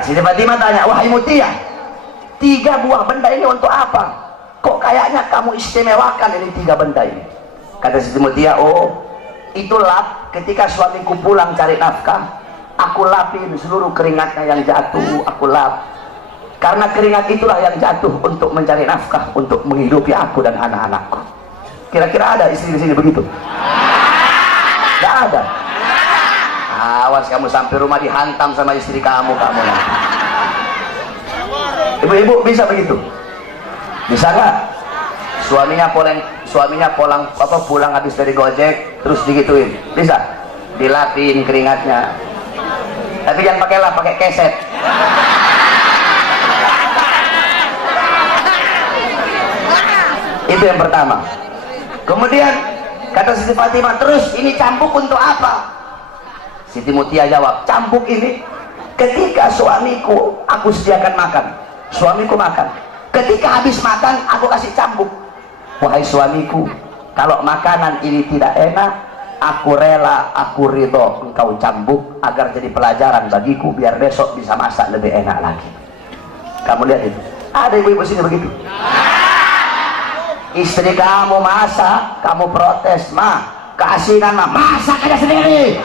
Siti Fatimah tanya, wahai Mutia, 3 buah benda ini untuk apa? Kok kayaknya kamu istimewakan ini 3 benda ini? Kata Siti Mutia, oh itu lap, ketika suamiku pulang cari nafkah, aku lapin seluruh keringatnya yang jatuh, aku lap. Karena keringat itulah yang jatuh untuk mencari nafkah, untuk menghidupi aku dan anak-anakku. Kira-kira ada istri di sini begitu? Tidak ada. Awas kamu sampai rumah dihantam sama istri kamu nanti. Ibu-ibu bisa begitu? Bisa nggak? Suaminya pulang habis dari gojek, terus digituin, bisa? Dilapin keringatnya. Tapi jangan pakai lap, pakai keset. Itu yang pertama. Kemudian kata Siti Fatimah, terus ini cambuk untuk apa? Siti Mutia jawab, cambuk ini ketika suamiku aku sediakan makan, suamiku makan, ketika habis makan aku kasih cambuk. Wahai suamiku, kalau makanan ini tidak enak, aku rela, aku ridho engkau cambuk agar jadi pelajaran bagiku, biar besok bisa masak lebih enak lagi. Kamu lihat itu, ada ibu-ibu sini begitu. Istri kamu masak, kamu protes, mah keasinan mah, masak aja sendiri.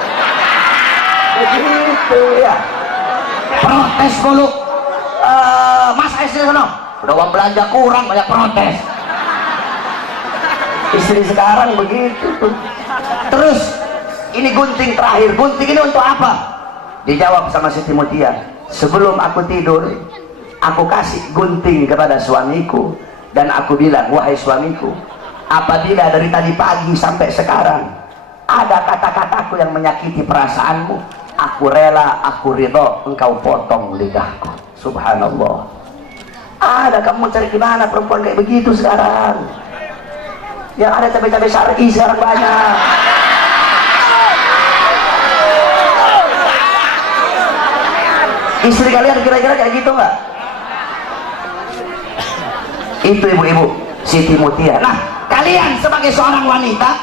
Begitu ya, protes mulu. Masak istri sana, udah uang belanja kurang, banyak protes. Istri sekarang begitu tuh. Terus ini gunting terakhir, gunting ini untuk apa? Dijawab sama Siti Mutia, sebelum aku tidur aku kasih gunting kepada suamiku dan aku bilang, wahai suamiku, apabila dari tadi pagi sampai sekarang ada kata-kataku yang menyakiti perasaanmu, aku rela, aku ridho engkau potong lidahku. Subhanallah. Ada, kamu cari di mana perempuan kayak begitu sekarang? Yang ada cabai-cabai syar'i sekarang banyak. Istri kalian kira-kira kayak gitu nggak? Itu ibu-ibu Siti Mutia. Nah, kalian sebagai seorang wanita,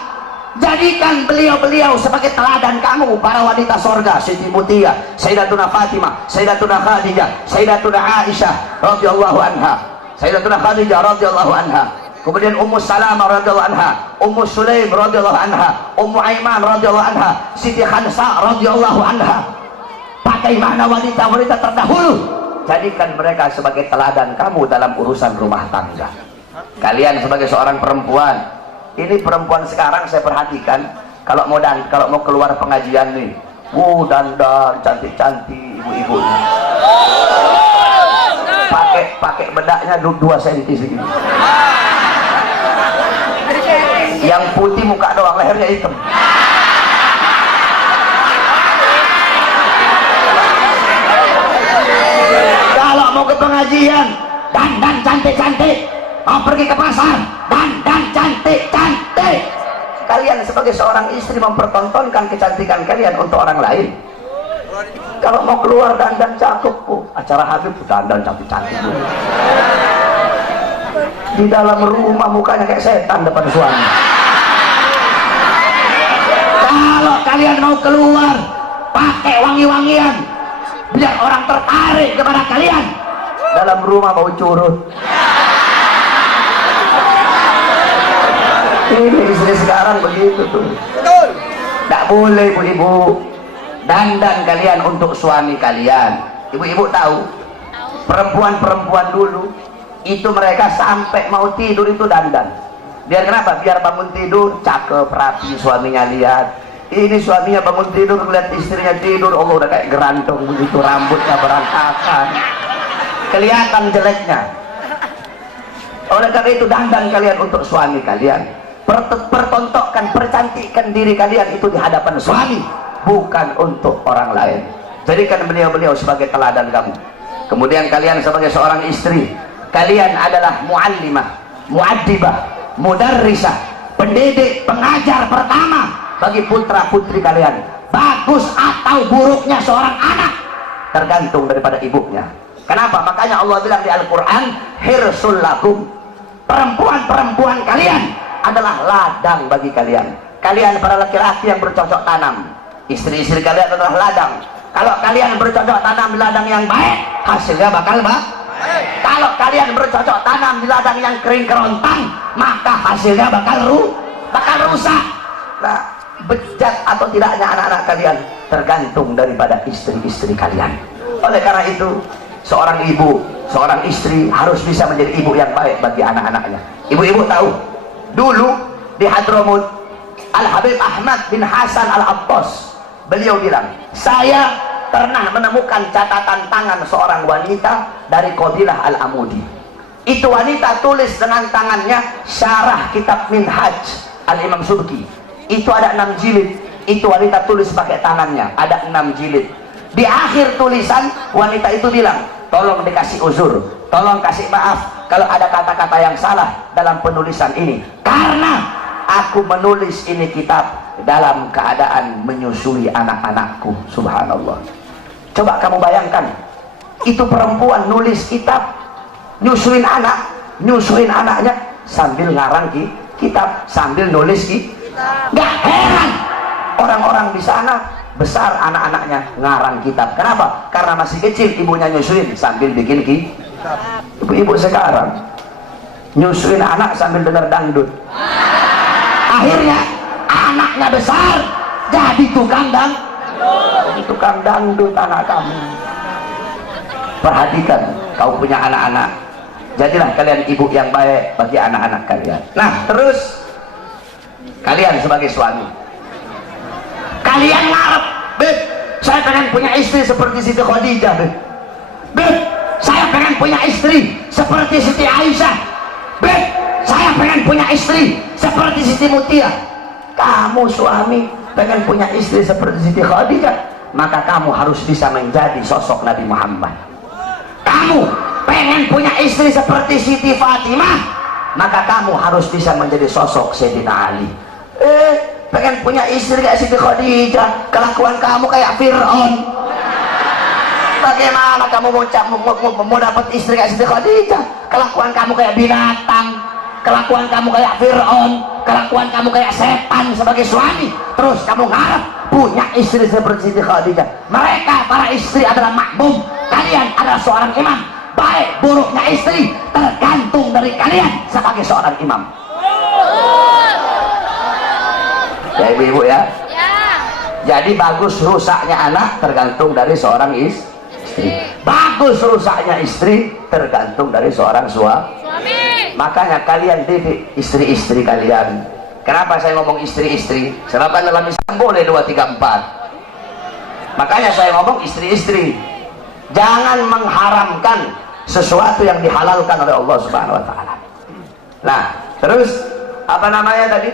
jadikan beliau-beliau sebagai teladan kamu, para wanita sorga. Siti Mutia, Sayyidatuna Fatimah, Sayyidatuna Khadijah, Sayyidatuna Aisyah radhiyallahu anha, Sayyidatuna Khadijah radhiyallahu anha, kemudian Ummu Salamah radhiyallahu anha, Ummu Sulaim radhiyallahu anha, Ummu Aiman radhiyallahu anha, Siti Khansa radhiyallahu anha. Bagaimana wanita-wanita terdahulu, jadikan mereka sebagai teladan kamu dalam urusan rumah tangga. Kalian sebagai seorang perempuan, ini perempuan sekarang saya perhatikan, kalau mau keluar pengajian nih, dandan cantik-cantik ibu-ibu, pakai bedaknya 2 cm segini, yang putih muka doang, lehernya hitam. Kalau mau ke pengajian, dandan cantik-cantik. Mau pergi ke pasar, dandan cantik-cantik. Kalian sebagai seorang istri mempertontonkan kecantikan kalian untuk orang lain. Kalau mau keluar dandan cakep, acara Habib dandan cantik-cantik. Di dalam rumah mukanya kayak setan depan suami. Kalau kalian mau keluar, pakai wangi-wangian, biar orang tertarik kepada kalian. Dalam rumah bau curut. Ini istri sekarang begitu tuh. Betul. Tidak boleh ibu-ibu. Dandan kalian untuk suami kalian. Ibu-ibu tahu, perempuan-perempuan dulu itu mereka sampai mau tidur itu dandan. Biar kenapa? Biar bangun tidur cakep, rapi, suaminya lihat. Ini suaminya bangun tidur melihat istrinya tidur, Allah udah kayak gerantong begitu, rambutnya berantakan, kelihatan jeleknya. Oleh karena itu dandan kalian untuk suami kalian. Pertontonkan, percantikkan diri kalian itu di hadapan suami, bukan untuk orang lain. Jadikan beliau-beliau sebagai teladan kamu. Kemudian kalian sebagai seorang istri, kalian adalah muallimah, muaddibah, mudarrisah, pendidik, pengajar pertama bagi putra-putri kalian. Bagus atau buruknya seorang anak tergantung daripada ibunya. Kenapa? Makanya Allah bilang di Al-Quran, hirsul lakum, perempuan-perempuan kalian adalah ladang bagi kalian. Kalian para laki-laki yang bercocok tanam, istri-istri kalian adalah ladang. Kalau kalian bercocok tanam di ladang yang baik, hasilnya bakal baik. Kalau kalian bercocok tanam di ladang yang kering kerontang, maka hasilnya bakal rusak. Nah, bejat atau tidaknya anak-anak kalian tergantung daripada istri-istri kalian. Oleh karena itu, seorang ibu, seorang istri harus bisa menjadi ibu yang baik bagi anak-anaknya. Ibu-ibu tahu, dulu di Hadramut, Al-Habib Ahmad bin Hasan Al-Abbas, beliau bilang, saya pernah menemukan catatan tangan seorang wanita dari Qabilah Al-Amudi. Itu wanita tulis dengan tangannya syarah kitab Minhaj Al-Imam Subki. Itu ada 6 jilid. Itu wanita tulis pakai tangannya, ada 6 jilid. Di akhir tulisan wanita itu bilang, tolong dikasih uzur, tolong kasih maaf kalau ada kata-kata yang salah dalam penulisan ini, karena aku menulis ini kitab dalam keadaan menyusui anak-anakku. Subhanallah. Coba kamu bayangkan, itu perempuan nulis kitab, nyusuin anaknya sambil ngarang kitab, sambil nulis kitab. Gak heran orang-orang di sana besar anak-anaknya ngarang kitab. Kenapa? Karena masih kecil ibunya nyusuin sambil bikin kitab. Ibu-ibu sekarang nyusuin anak sambil dengar dangdut. Akhirnya anaknya besar jadi tukang dangdut anak kamu. Perhatikan, kau punya anak-anak, jadilah kalian ibu yang baik bagi anak-anak kalian. Nah, terus kalian sebagai suami, kalian ngarep, Beb, saya pengen punya istri seperti Siti Khadijah, Beb, saya pengen punya istri seperti Siti Aisyah, Beb, saya pengen punya istri seperti Siti Mutia. Kamu suami pengen punya istri seperti Siti Khadijah, maka kamu harus bisa menjadi sosok Nabi Muhammad. Kamu pengen punya istri seperti Siti Fatimah, maka kamu harus bisa menjadi sosok Sayyidina Ali. Pengen punya istri kayak Siti Khadijah, kelakuan kamu kayak Fir'aun. Bagaimana kamu mau dapat istri kayak Siti Khadijah? Kelakuan kamu kayak binatang, kelakuan kamu kayak Fir'aun, kelakuan kamu kayak setan sebagai suami. Terus kamu ngarep punya istri seperti Siti Khadijah. Mereka para istri adalah makmum, kalian adalah seorang imam. Baik buruknya istri tergantung dari kalian sebagai seorang imam. Ya ibu-ibu ya. Jadi bagus rusaknya anak tergantung dari seorang istri. Bagus rusaknya istri tergantung dari seorang suami. Makanya kalian didik istri-istri kalian. Kenapa saya ngomong istri-istri? Sebab kan dalam Islam boleh 2, 3, 4. Makanya saya ngomong istri-istri. Jangan mengharamkan sesuatu yang dihalalkan oleh Allah Subhanahu wa taala. Nah, terus apa namanya tadi?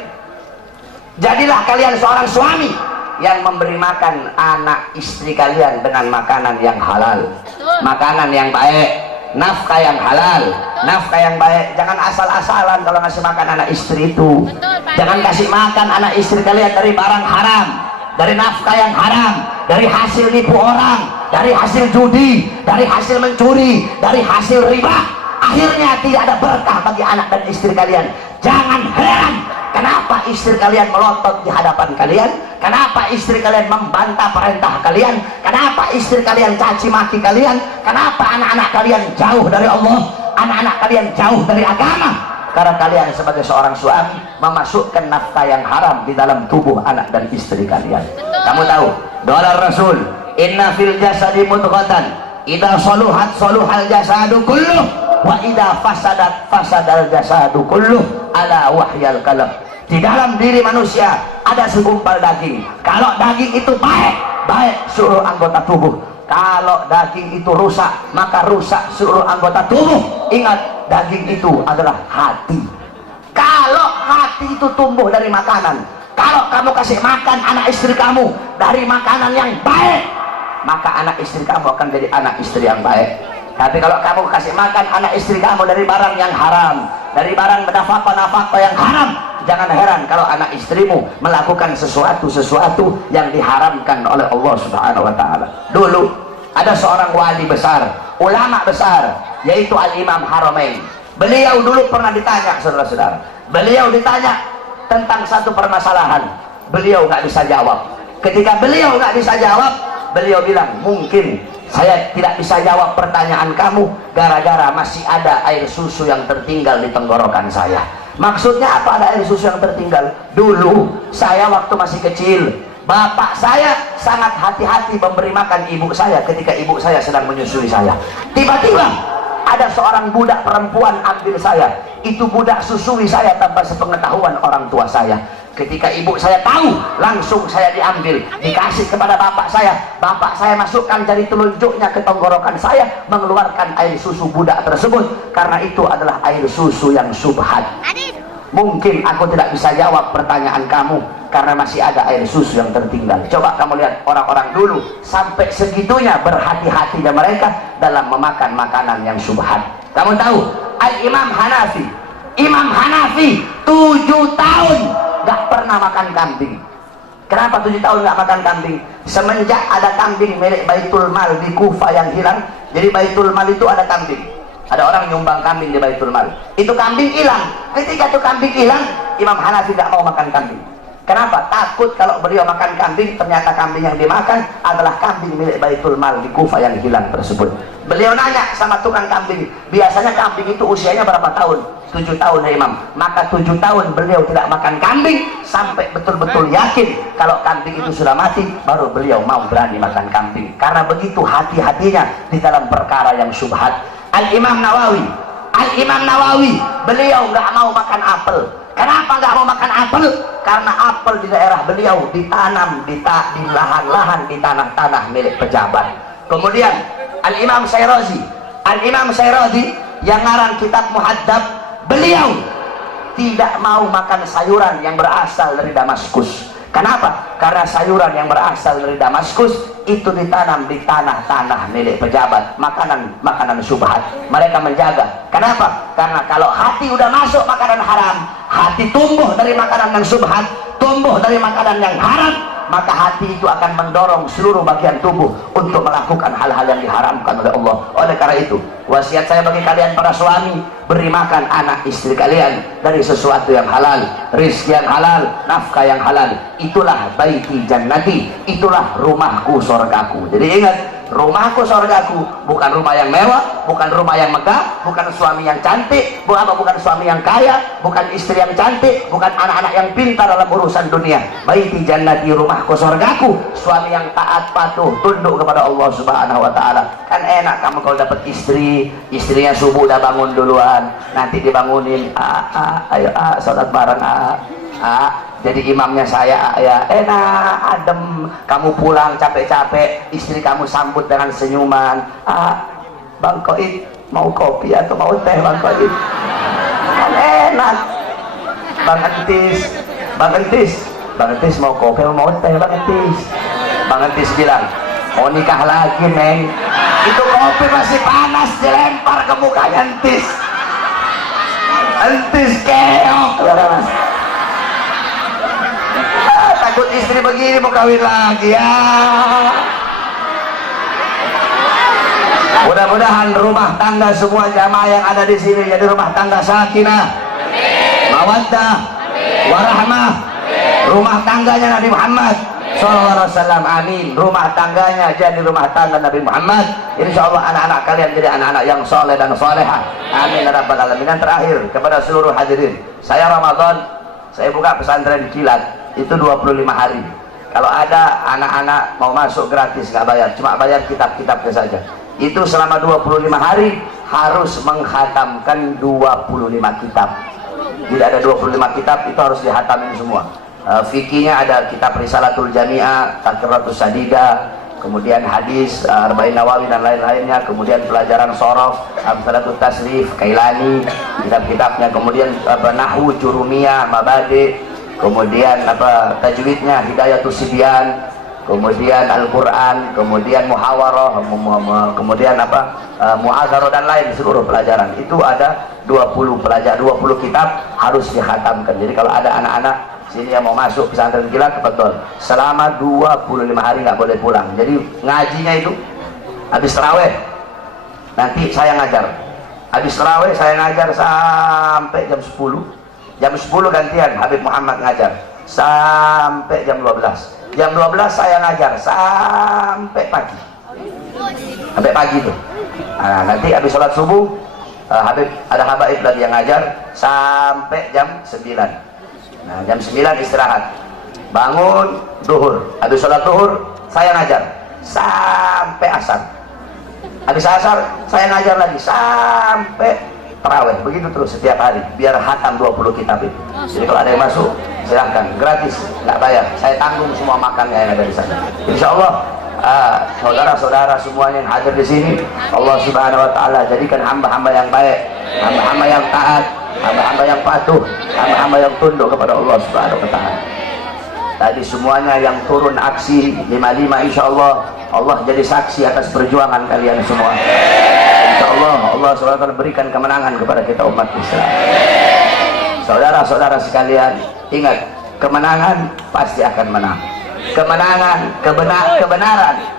Jadilah kalian seorang suami yang memberi makan anak istri kalian dengan makanan yang halal, makanan yang baik, nafkah yang halal, nafkah yang baik. Jangan asal-asalan kalau ngasih makan anak istri itu. Jangan kasih makan anak istri kalian dari barang haram, dari nafkah yang haram, dari hasil nipu orang, dari hasil judi, dari hasil mencuri, dari hasil riba. Akhirnya tidak ada berkah bagi anak dan istri kalian. Jangan heran kenapa istri kalian melotot di hadapan kalian, kenapa istri kalian membantah perintah kalian, kenapa istri kalian caci maki kalian, kenapa anak-anak kalian jauh dari Allah, anak-anak kalian jauh dari agama. Karena kalian sebagai seorang suami memasukkan nafkah yang haram di dalam tubuh anak dan istri kalian. Kamu tahu doa Rasul, inna fil jasadi mudghatan idza saluhat saluhal jasadu kulluh wa idza fasadat fasadal jasadu kulluh ala wahyal qalb. Di dalam diri manusia ada segumpal daging. Kalau daging itu baik, baik seluruh anggota tubuh. Kalau daging itu rusak, maka rusak seluruh anggota tubuh. Ingat, daging itu adalah hati. Kalau hati itu tumbuh dari makanan, kalau kamu kasih makan anak istri kamu dari makanan yang baik, maka anak istri kamu akan jadi anak istri yang baik. Tapi kalau kamu kasih makan anak istri kamu dari barang yang haram, dari barang nafkah yang haram, jangan heran kalau anak istrimu melakukan sesuatu yang diharamkan oleh Allah Subhanahu wa taala. Dulu ada seorang wali besar, ulama besar, yaitu Al-Imam Haramain. Beliau dulu pernah ditanya, saudara-saudara. Beliau ditanya tentang satu permasalahan. Beliau nggak bisa jawab. Ketika beliau nggak bisa jawab, beliau bilang, mungkin saya tidak bisa jawab pertanyaan kamu gara-gara masih ada air susu yang tertinggal di tenggorokan saya. Maksudnya apa ada air susu yang tertinggal? Dulu saya waktu masih kecil, bapak saya sangat hati-hati memberi makan ibu saya ketika ibu saya sedang menyusui saya. Tiba-tiba ada seorang budak perempuan ambil saya. Itu budak susui saya tanpa sepengetahuan orang tua saya. Ketika ibu saya tahu, langsung saya diambil, dikasih kepada bapak saya. Bapak saya masukkan jari telunjuknya ke tenggorokan saya, mengeluarkan air susu budak tersebut. Karena itu adalah air susu yang subhat. Mungkin aku tidak bisa jawab pertanyaan kamu karena masih ada air susu yang tertinggal. Coba kamu lihat orang-orang dulu sampai segitunya berhati-hatinya mereka dalam memakan makanan yang subhat. Kamu tahu Al-Imam Hanafi. Imam Hanafi 7 tahun nggak pernah makan kambing. Kenapa 7 tahun nggak makan kambing? Semenjak ada kambing milik Baitul Mal di Kufah yang hilang, jadi Baitul Mal itu ada kambing. Ada orang nyumbang kambing di Baitul Mal. Itu kambing hilang. Ketika itu kambing hilang, Imam Hanafi nggak mau makan kambing. Kenapa? Takut kalau beliau makan kambing, ternyata kambing yang dimakan adalah kambing milik Baitul Mal di Kufah yang hilang tersebut. Beliau nanya sama tukang kambing, biasanya kambing itu usianya berapa tahun? 7 tahun ya Imam. Maka 7 tahun beliau tidak makan kambing sampai betul-betul yakin kalau kambing itu sudah mati, baru beliau mau berani makan kambing. Karena begitu hati-hatinya di dalam perkara yang syubhat. Al-Imam Nawawi, beliau nggak mau makan apel. Kenapa nggak mau makan apel? Karena apel di daerah beliau ditanam di lahan-lahan, di tanah-tanah milik pejabat. Kemudian Al-Imam Syairozi yang ngarang kitab Muhaddab, beliau tidak mau makan sayuran yang berasal dari Damaskus. Kenapa? Karena sayuran yang berasal dari Damaskus itu ditanam di tanah-tanah milik pejabat, makanan syubhat. Mereka menjaga. Kenapa? Karena kalau hati udah masuk makanan haram, hati tumbuh dari makanan yang syubhat, tumbuh dari makanan yang haram, maka hati itu akan mendorong seluruh bagian tubuh untuk melakukan hal-hal yang diharamkan oleh Allah. Oleh karena itu, wasiat saya bagi kalian para suami, beri makan anak istri kalian dari sesuatu yang halal, rizki yang halal, nafkah yang halal. Itulah baiti jannati, itulah rumahku sorgaku. Jadi ingat, rumahku sorgaku bukan rumah yang mewah, bukan rumah yang megah, bukan suami yang cantik, bukan suami yang kaya, bukan istri yang cantik, bukan anak-anak yang pintar dalam urusan dunia. Baiti jannati, rumahku sorgaku, suami yang taat patuh tunduk kepada Allah Subhanahu wa ta'ala. Kan enak kamu kalau dapat istri, istrinya subuh udah bangun duluan, nanti dibangunin, ayo salat bareng, jadi imamnya saya, ya enak, adem. Kamu pulang capek-capek, istri kamu sambut dengan senyuman. Bang Koid, mau kopi atau mau teh Bang Koid? Kan enak. Bang Entis mau kopi atau mau teh Bang Entis? Bang Entis bilang, mau nikah lagi Neng. Itu kopi masih panas dilempar ke mukanya Entis. Entis keok. Takut istri begini mau kawin lagi ya. Mudah-mudahan rumah tangga semua jamaah yang ada di sini jadi rumah tangga sakinah, mawaddah, warahmah. Rumah tangganya Nabi Muhammad SAW, amin. Rumah tangganya jadi rumah tangga Nabi Muhammad. Insya Allah anak-anak kalian jadi anak-anak yang soleh dan soleha, amin ya rabbal alamin. Dan terakhir kepada seluruh hadirin, saya Ramadan saya buka pesantren kilat itu 25 hari. Kalau ada anak-anak mau masuk gratis, nggak bayar, cuma bayar kitab-kitabnya saja. Itu selama 25 hari harus menghatamkan 25 kitab. Jadi ada 25 kitab itu harus dihatamin semua. Fikihnya ada kitab Risalatul Jami'ah, Taqratus Sadida, kemudian hadis, Arba'in Nawawi dan lain-lainnya, kemudian pelajaran Shorof, Amsalatul Tasrif, Kailani, kitab-kitabnya, kemudian Nahwu, Jurumiyah, Mabadi, kemudian tajwidnya Hidayatus Sibyan, kemudian Al-Quran, kemudian Muhawarah, kemudian Mu'adzarah dan lain seluruh pelajaran. Itu ada 20 kitab harus dihatamkan. Jadi kalau ada anak-anak sini yang mau masuk pesantren kilat, betul, selama 25 hari nggak boleh pulang. Jadi ngajinya itu habis tarawih nanti saya ngajar, habis tarawih saya ngajar sampai jam 10. Jam 10 gantian Habib Muhammad ngajar sampai jam 12. Jam 12 saya ngajar sampai pagi. Sampai pagi tuh. Nah, nanti habis sholat subuh Habib ada habaib lagi yang ngajar sampai jam 9. Nah, jam 9 istirahat. Bangun duhur. Habis sholat duhur saya ngajar sampai asar. Habis asar saya ngajar lagi sampai tarawih. Begitu terus setiap hari biar hatam 20 kitab itu. Jadi kalau ada yang masuk silahkan, gratis, nggak bayar. Saya tanggung semua makannya yang ada di sana. Insya Allah saudara-saudara semuanya yang hadir di sini, Allah Subhanahu Wa Taala jadikan hamba-hamba yang baik, hamba-hamba yang taat, hamba-hamba yang patuh, hamba-hamba yang tunduk kepada Allah Subhanahu Wa Taala. Tadi semuanya yang turun aksi 55, insya Allah Allah jadi saksi atas perjuangan kalian semua. Insya Allah Allah SWT berikan kemenangan kepada kita umat Islam. Saudara-saudara sekalian, ingat, kemenangan pasti akan menang. Kemenangan,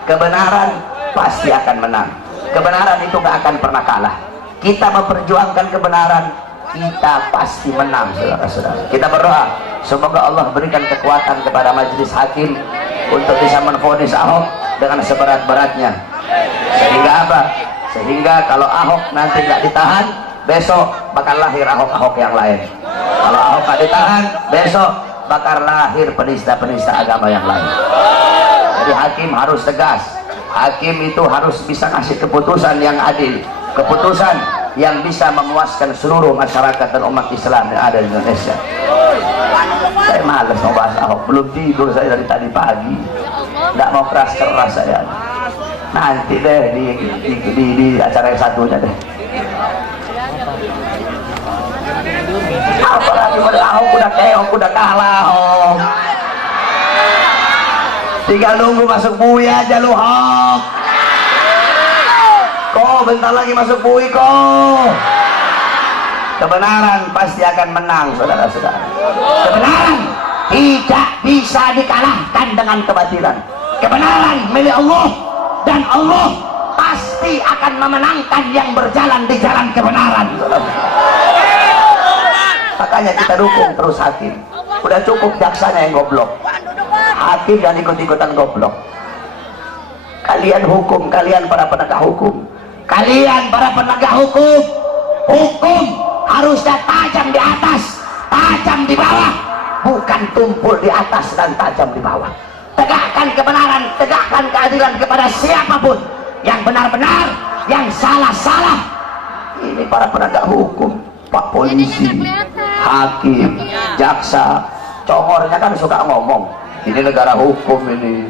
kebenaran pasti akan menang. Kebenaran itu gak akan pernah kalah. Kita memperjuangkan kebenaran, kita pasti menang, saudara-saudara. Kita berdoa semoga Allah berikan kekuatan kepada majelis hakim untuk bisa menvonis Ahok dengan seberat-beratnya. Sehingga apa? Sehingga kalau Ahok nanti nggak ditahan, besok bakal lahir Ahok-Ahok yang lain. Kalau Ahok nggak ditahan, besok bakal lahir penista-penista agama yang lain. Jadi hakim harus tegas. Hakim itu harus bisa kasih keputusan yang adil, keputusan yang bisa memuaskan seluruh masyarakat dan umat Islam yang ada di Indonesia. Saya malas mau bahas Ahok, belum tidur saya dari tadi pagi, nggak mau keras-keras saya. Nanti deh di acara yang satunya deh. Apalagi Ahok udah keok, udah kalah Ahok. Tinggal nunggu masuk bui aja lu Ahok. Kok bentar lagi masuk bui kok. Kebenaran pasti akan menang, saudara-saudara. Kebenaran tidak bisa dikalahkan dengan kebatilan. Kebenaran milik Allah, dan Allah pasti akan memenangkan yang berjalan di jalan kebenaran. Makanya kita dukung terus hakim. Udah cukup jaksanya yang goblok, hakim dan ikut-ikutan goblok. Kalian hukum, kalian para penegak hukum, kalian para penegak hukum, hukum harusnya tajam di atas, tajam di bawah, bukan tumpul di atas dan tajam di bawah. Tegakkan kebenaran, tegakkan keadilan kepada siapapun, yang benar-benar, yang salah-salah. Ini para penegak hukum, Pak Polisi, hakim, jaksa, congornya kan suka ngomong, ini negara hukum ini.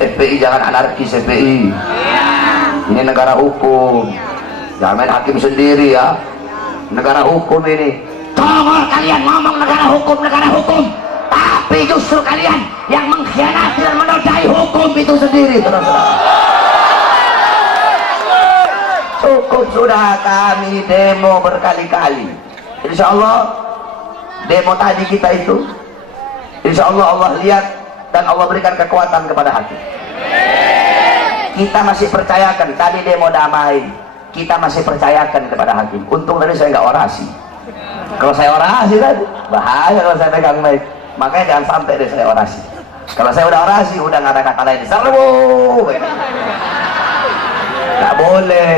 FPI jangan anarkis FPI. Ini negara hukum. Jangan main hakim sendiri ya. Negara hukum ini. Congor kalian ngomong negara hukum, tapi justru kalian yang mengkhianati dan menodai hukum itu sendiri, saudara-saudara. Cukup sudah, kami demo berkali-kali. Insya Allah demo tadi kita itu, insya Allah Allah lihat dan Allah berikan kekuatan kepada hati. Kita masih percayakan, tadi demo damai, kita masih percayakan kepada hakim. Untung tadi saya nggak orasi. Kalau saya orasi tadi bahaya kalau saya pegang mic. Makanya jangan sampai deh saya orasi. Kalau saya udah orasi, udah nggak ada kata lain, serbu. Nggak boleh.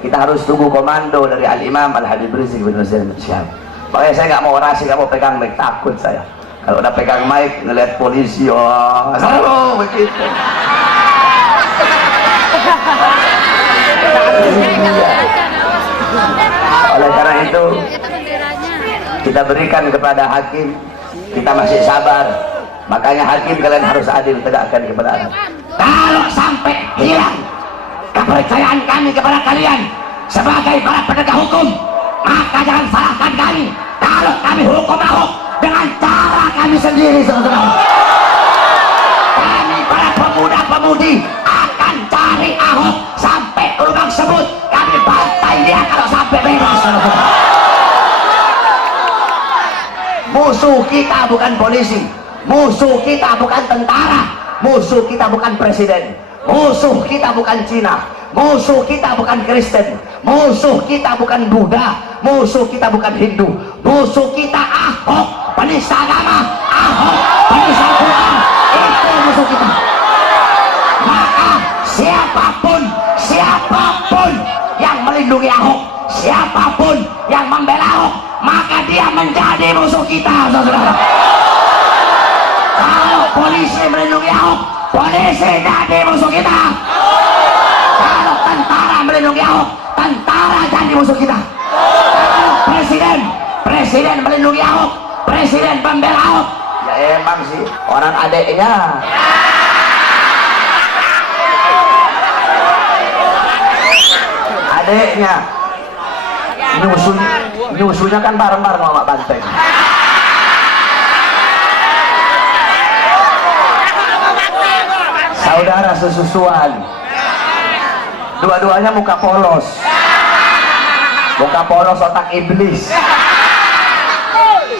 Kita harus tunggu komando dari Al-Imam Al-Habib Rizik bin Hussein Syihab. Makanya saya nggak mau orasi, nggak mau pegang mic, takut saya. Kalau udah pegang mic, ngeliat polisi, oh, serbu begitu. Oleh karena itu, kita berikan kepada hakim, kita masih sabar. Makanya hakim kalian harus adil, tegakkan kebenaran. Kalau sampai hilang kepercayaan kami kepada kalian sebagai para penegak hukum, maka jangan salahkan kami kalau kami hukum Ahok dengan cara kami sendiri, saudara. Kami para pemuda-pemudi akan cari Ahok sampai ke lubang sebut, kami bantai dia kalau sampai bebas, saudara. Musuh kita bukan polisi, musuh kita bukan tentara, musuh kita bukan presiden, musuh kita bukan Cina, musuh kita bukan Kristen, musuh kita bukan Buddha, musuh kita bukan Hindu, musuh kita Ahok, penista agama, Ahok, penista Quran, itu musuh kita. Maka siapapun yang melindungi Ahok, siapapun yang membela Ahok, maka dia menjadi musuh kita, saudara. Kalau polisi melindungi Ahok, polisi jadi musuh kita. Kalau tentara melindungi Ahok, tentara jadi musuh kita. Kalau presiden melindungi Ahok, presiden pembela Ahok, ya emang sih orang adeknya. Adeknya nyusunya kan bareng-bareng sama banteng. Saudara sesusuan, Dua-duanya muka polos. Muka polos otak iblis.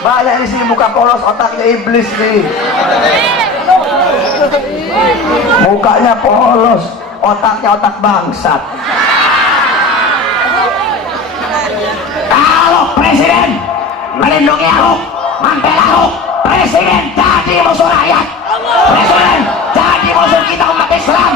Banyak di sini muka polos otaknya iblis nih. Mukanya polos, otaknya otak bangsat. Kalau presiden melindungi Ahok, membela Ahok, presiden jadi musuh rakyat. Presiden jadi musuh kita umat Islam.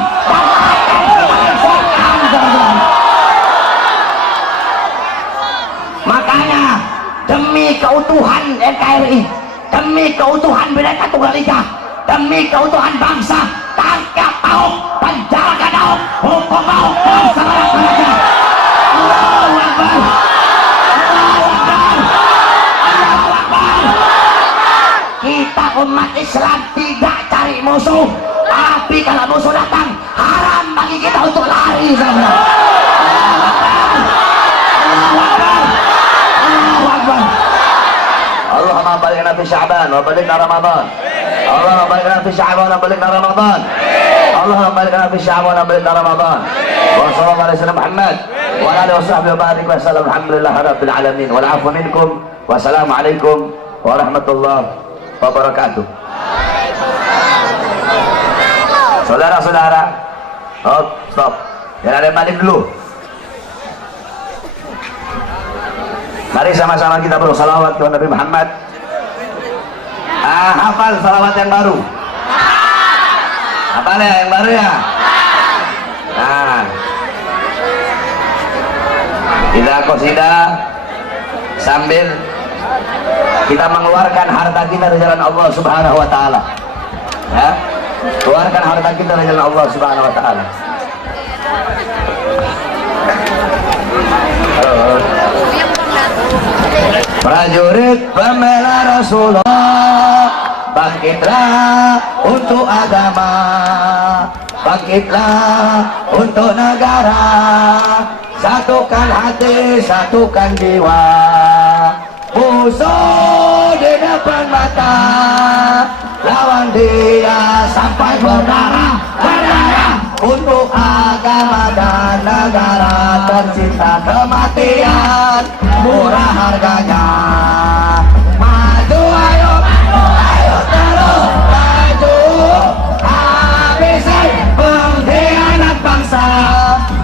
Makanya demi keutuhan NKRI, demi keutuhan Bhinneka Tunggal Ika, demi keutuhan bangsa, tangkap Ahok, penjarakan Ahok, hukum Ahok dan selanjutnya. Allahu Akbar, Allahu Akbar, Allahu Akbar. Kita umat Islam tidak cari musuh, tapi kalau musuh datang haram bagi kita untuk lari. Allahu Akbar, Allahu Akbar, Allahu Akbar. Allahumma balighna fi Sya'ban wa balighna Ramadan. Allahumma balighna fi Sya'ban wa balighna Ramadan. Allahumma balighna fi Sya'ban wa balighna Ramadan. Wa sallallahu alaihi wasallam Muhammad wa ala alihi washabbihi wa barik wa sallam. Alhamdulillahi rabbil alamin. Wal 'afwu minkum. Wassalamu alaikum warahmatullahi wabarakatuh. Saudara-saudara, oh, stop. Jangan ada yang balik dulu. Mari sama-sama kita bersalawat kepada Nabi Muhammad. Hafal salawat yang baru. Hafal ya yang baru ya. Nah, kita qasidah sambil kita mengeluarkan harta kita dari jalan Allah Subhanahu wa taala. Ya. Keluarkan harta kita dari jalan Allah Subhanahu wa taala. Prajurit pembela Rasulullah, bangkitlah untuk agama, bangkitlah untuk negara, satukan hati, satukan jiwa. Musuh di depan mata, lawan dia sampai berdarah, berdarah untuk agama dan negara. Tercinta kematian murah harganya. Maju ayo, maju ayo, terus maju. Habisi pengkhianat bangsa.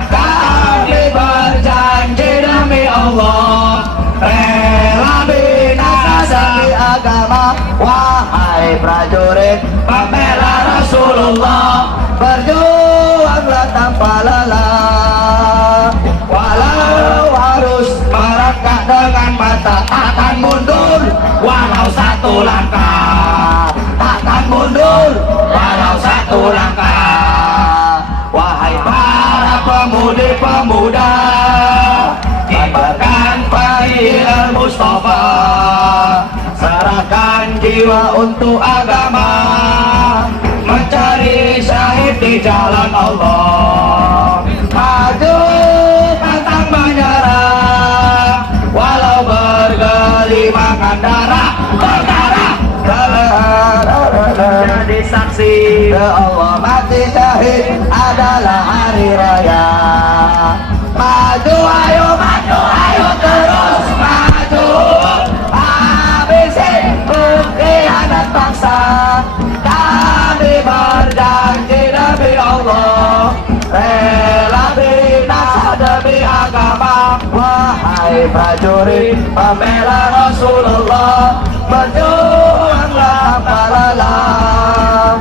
Kami berjanji demi Allah, rela binasa demi agama. Wahai prajurit pembela Rasulullah, berjuanglah tanpa lelah. Walau harus merangkak dengan mata, takkan mundur walau satu langkah, takkan mundur walau satu langkah. Wahai para pemudi-pemuda, kibarkan Fahil Mustafa, serahkan jiwa untuk agama, mencari syahid di jalan Allah. Maju pantang menyerah, walau bergelimangan darah, berdarah, jadi saksi Allah. Mati syahid adalah hari raya. Maju ayo, maju ayo, terus maju. Habisi pengkhianat bangsa. Kami berjanji demi Allah, rela binasa demi agama. Wahai prajurit pembela Rasulullah, berjuanglah tanpa lelah.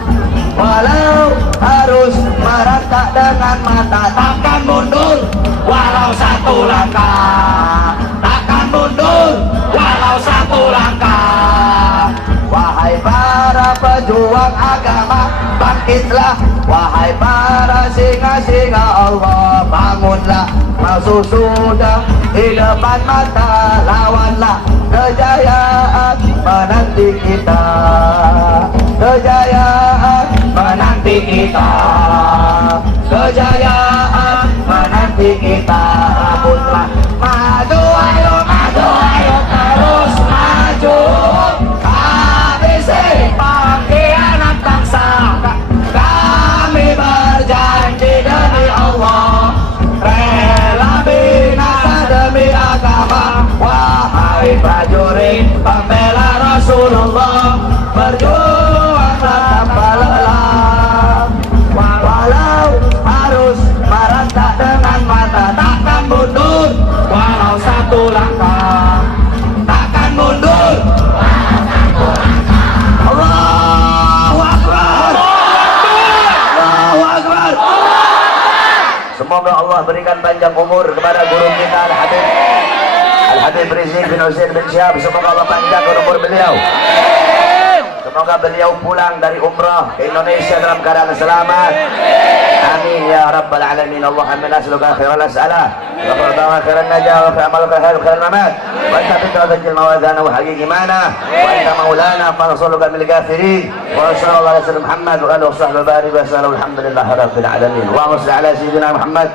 Walau harus merangkak dengan mata, takkan mundur walau satu langkah, takkan mundur walau satu langkah. Wahai para pejuang agama, bangkitlah. Wahai para singa-singa Allah, bangunlah. Musuh sudah di depan mata, lawanlah. Kejayaan menanti kita, kejayaan menanti kita, kejayaan menanti kita. Rebutlah. Maju ayo, maju ayo, terus maju. Habisi pengkhianat bangsa. Kami berjanji demi Allah, berjuanglah tanpa lelah. Walau harus merentak dengan mata, takkan mundur walau satu langkah, takkan mundur. Allahu Akbar, Allahu Akbar. Semoga Allah berikan panjang umur kepada guru kita Al-Habib Rizik bin Husain bin Syihab. Semoga Allah panjangkan umur beliau. Semoga beliau pulang dari umrah ke Indonesia dalam keadaan selamat. Amin ya rabbal alamin. Allahumma nas'aluka khairal as'alah wa khairan najah wa khairal khair khairal mamat wa anta bitajil mawadana wa haqiqi mana wa anta maulana fanasuluka bil kafirin wa sallallahu alaihi wasallam Muhammad wa alihi wasahbihi barik wa sallam. Alhamdulillah rabbil alamin. Wa salli ala sayyidina Muhammad.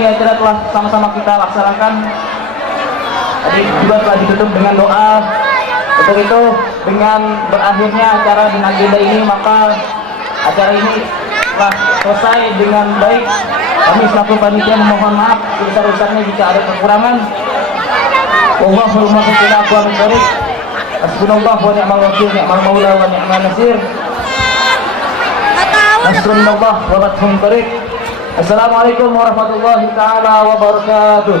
Acara telah sama-sama kita laksanakan. Tadi juga telah ditutup dengan doa. Untuk itu, dengan berakhirnya acara di agenda ini, maka acara ini telah selesai dengan baik. Kami selaku panitia memohon maaf sebesar-besarnya jika ada kekurangan. Wallahul muwaffiq ila aqwamit thoriq. Hasbunallah wa ni'mal wakil, ni'mal maula wa ni'mal nasir. Nasrullah wa fathun thoriq. Assalamualaikum warahmatullahi taala wabarakatuh.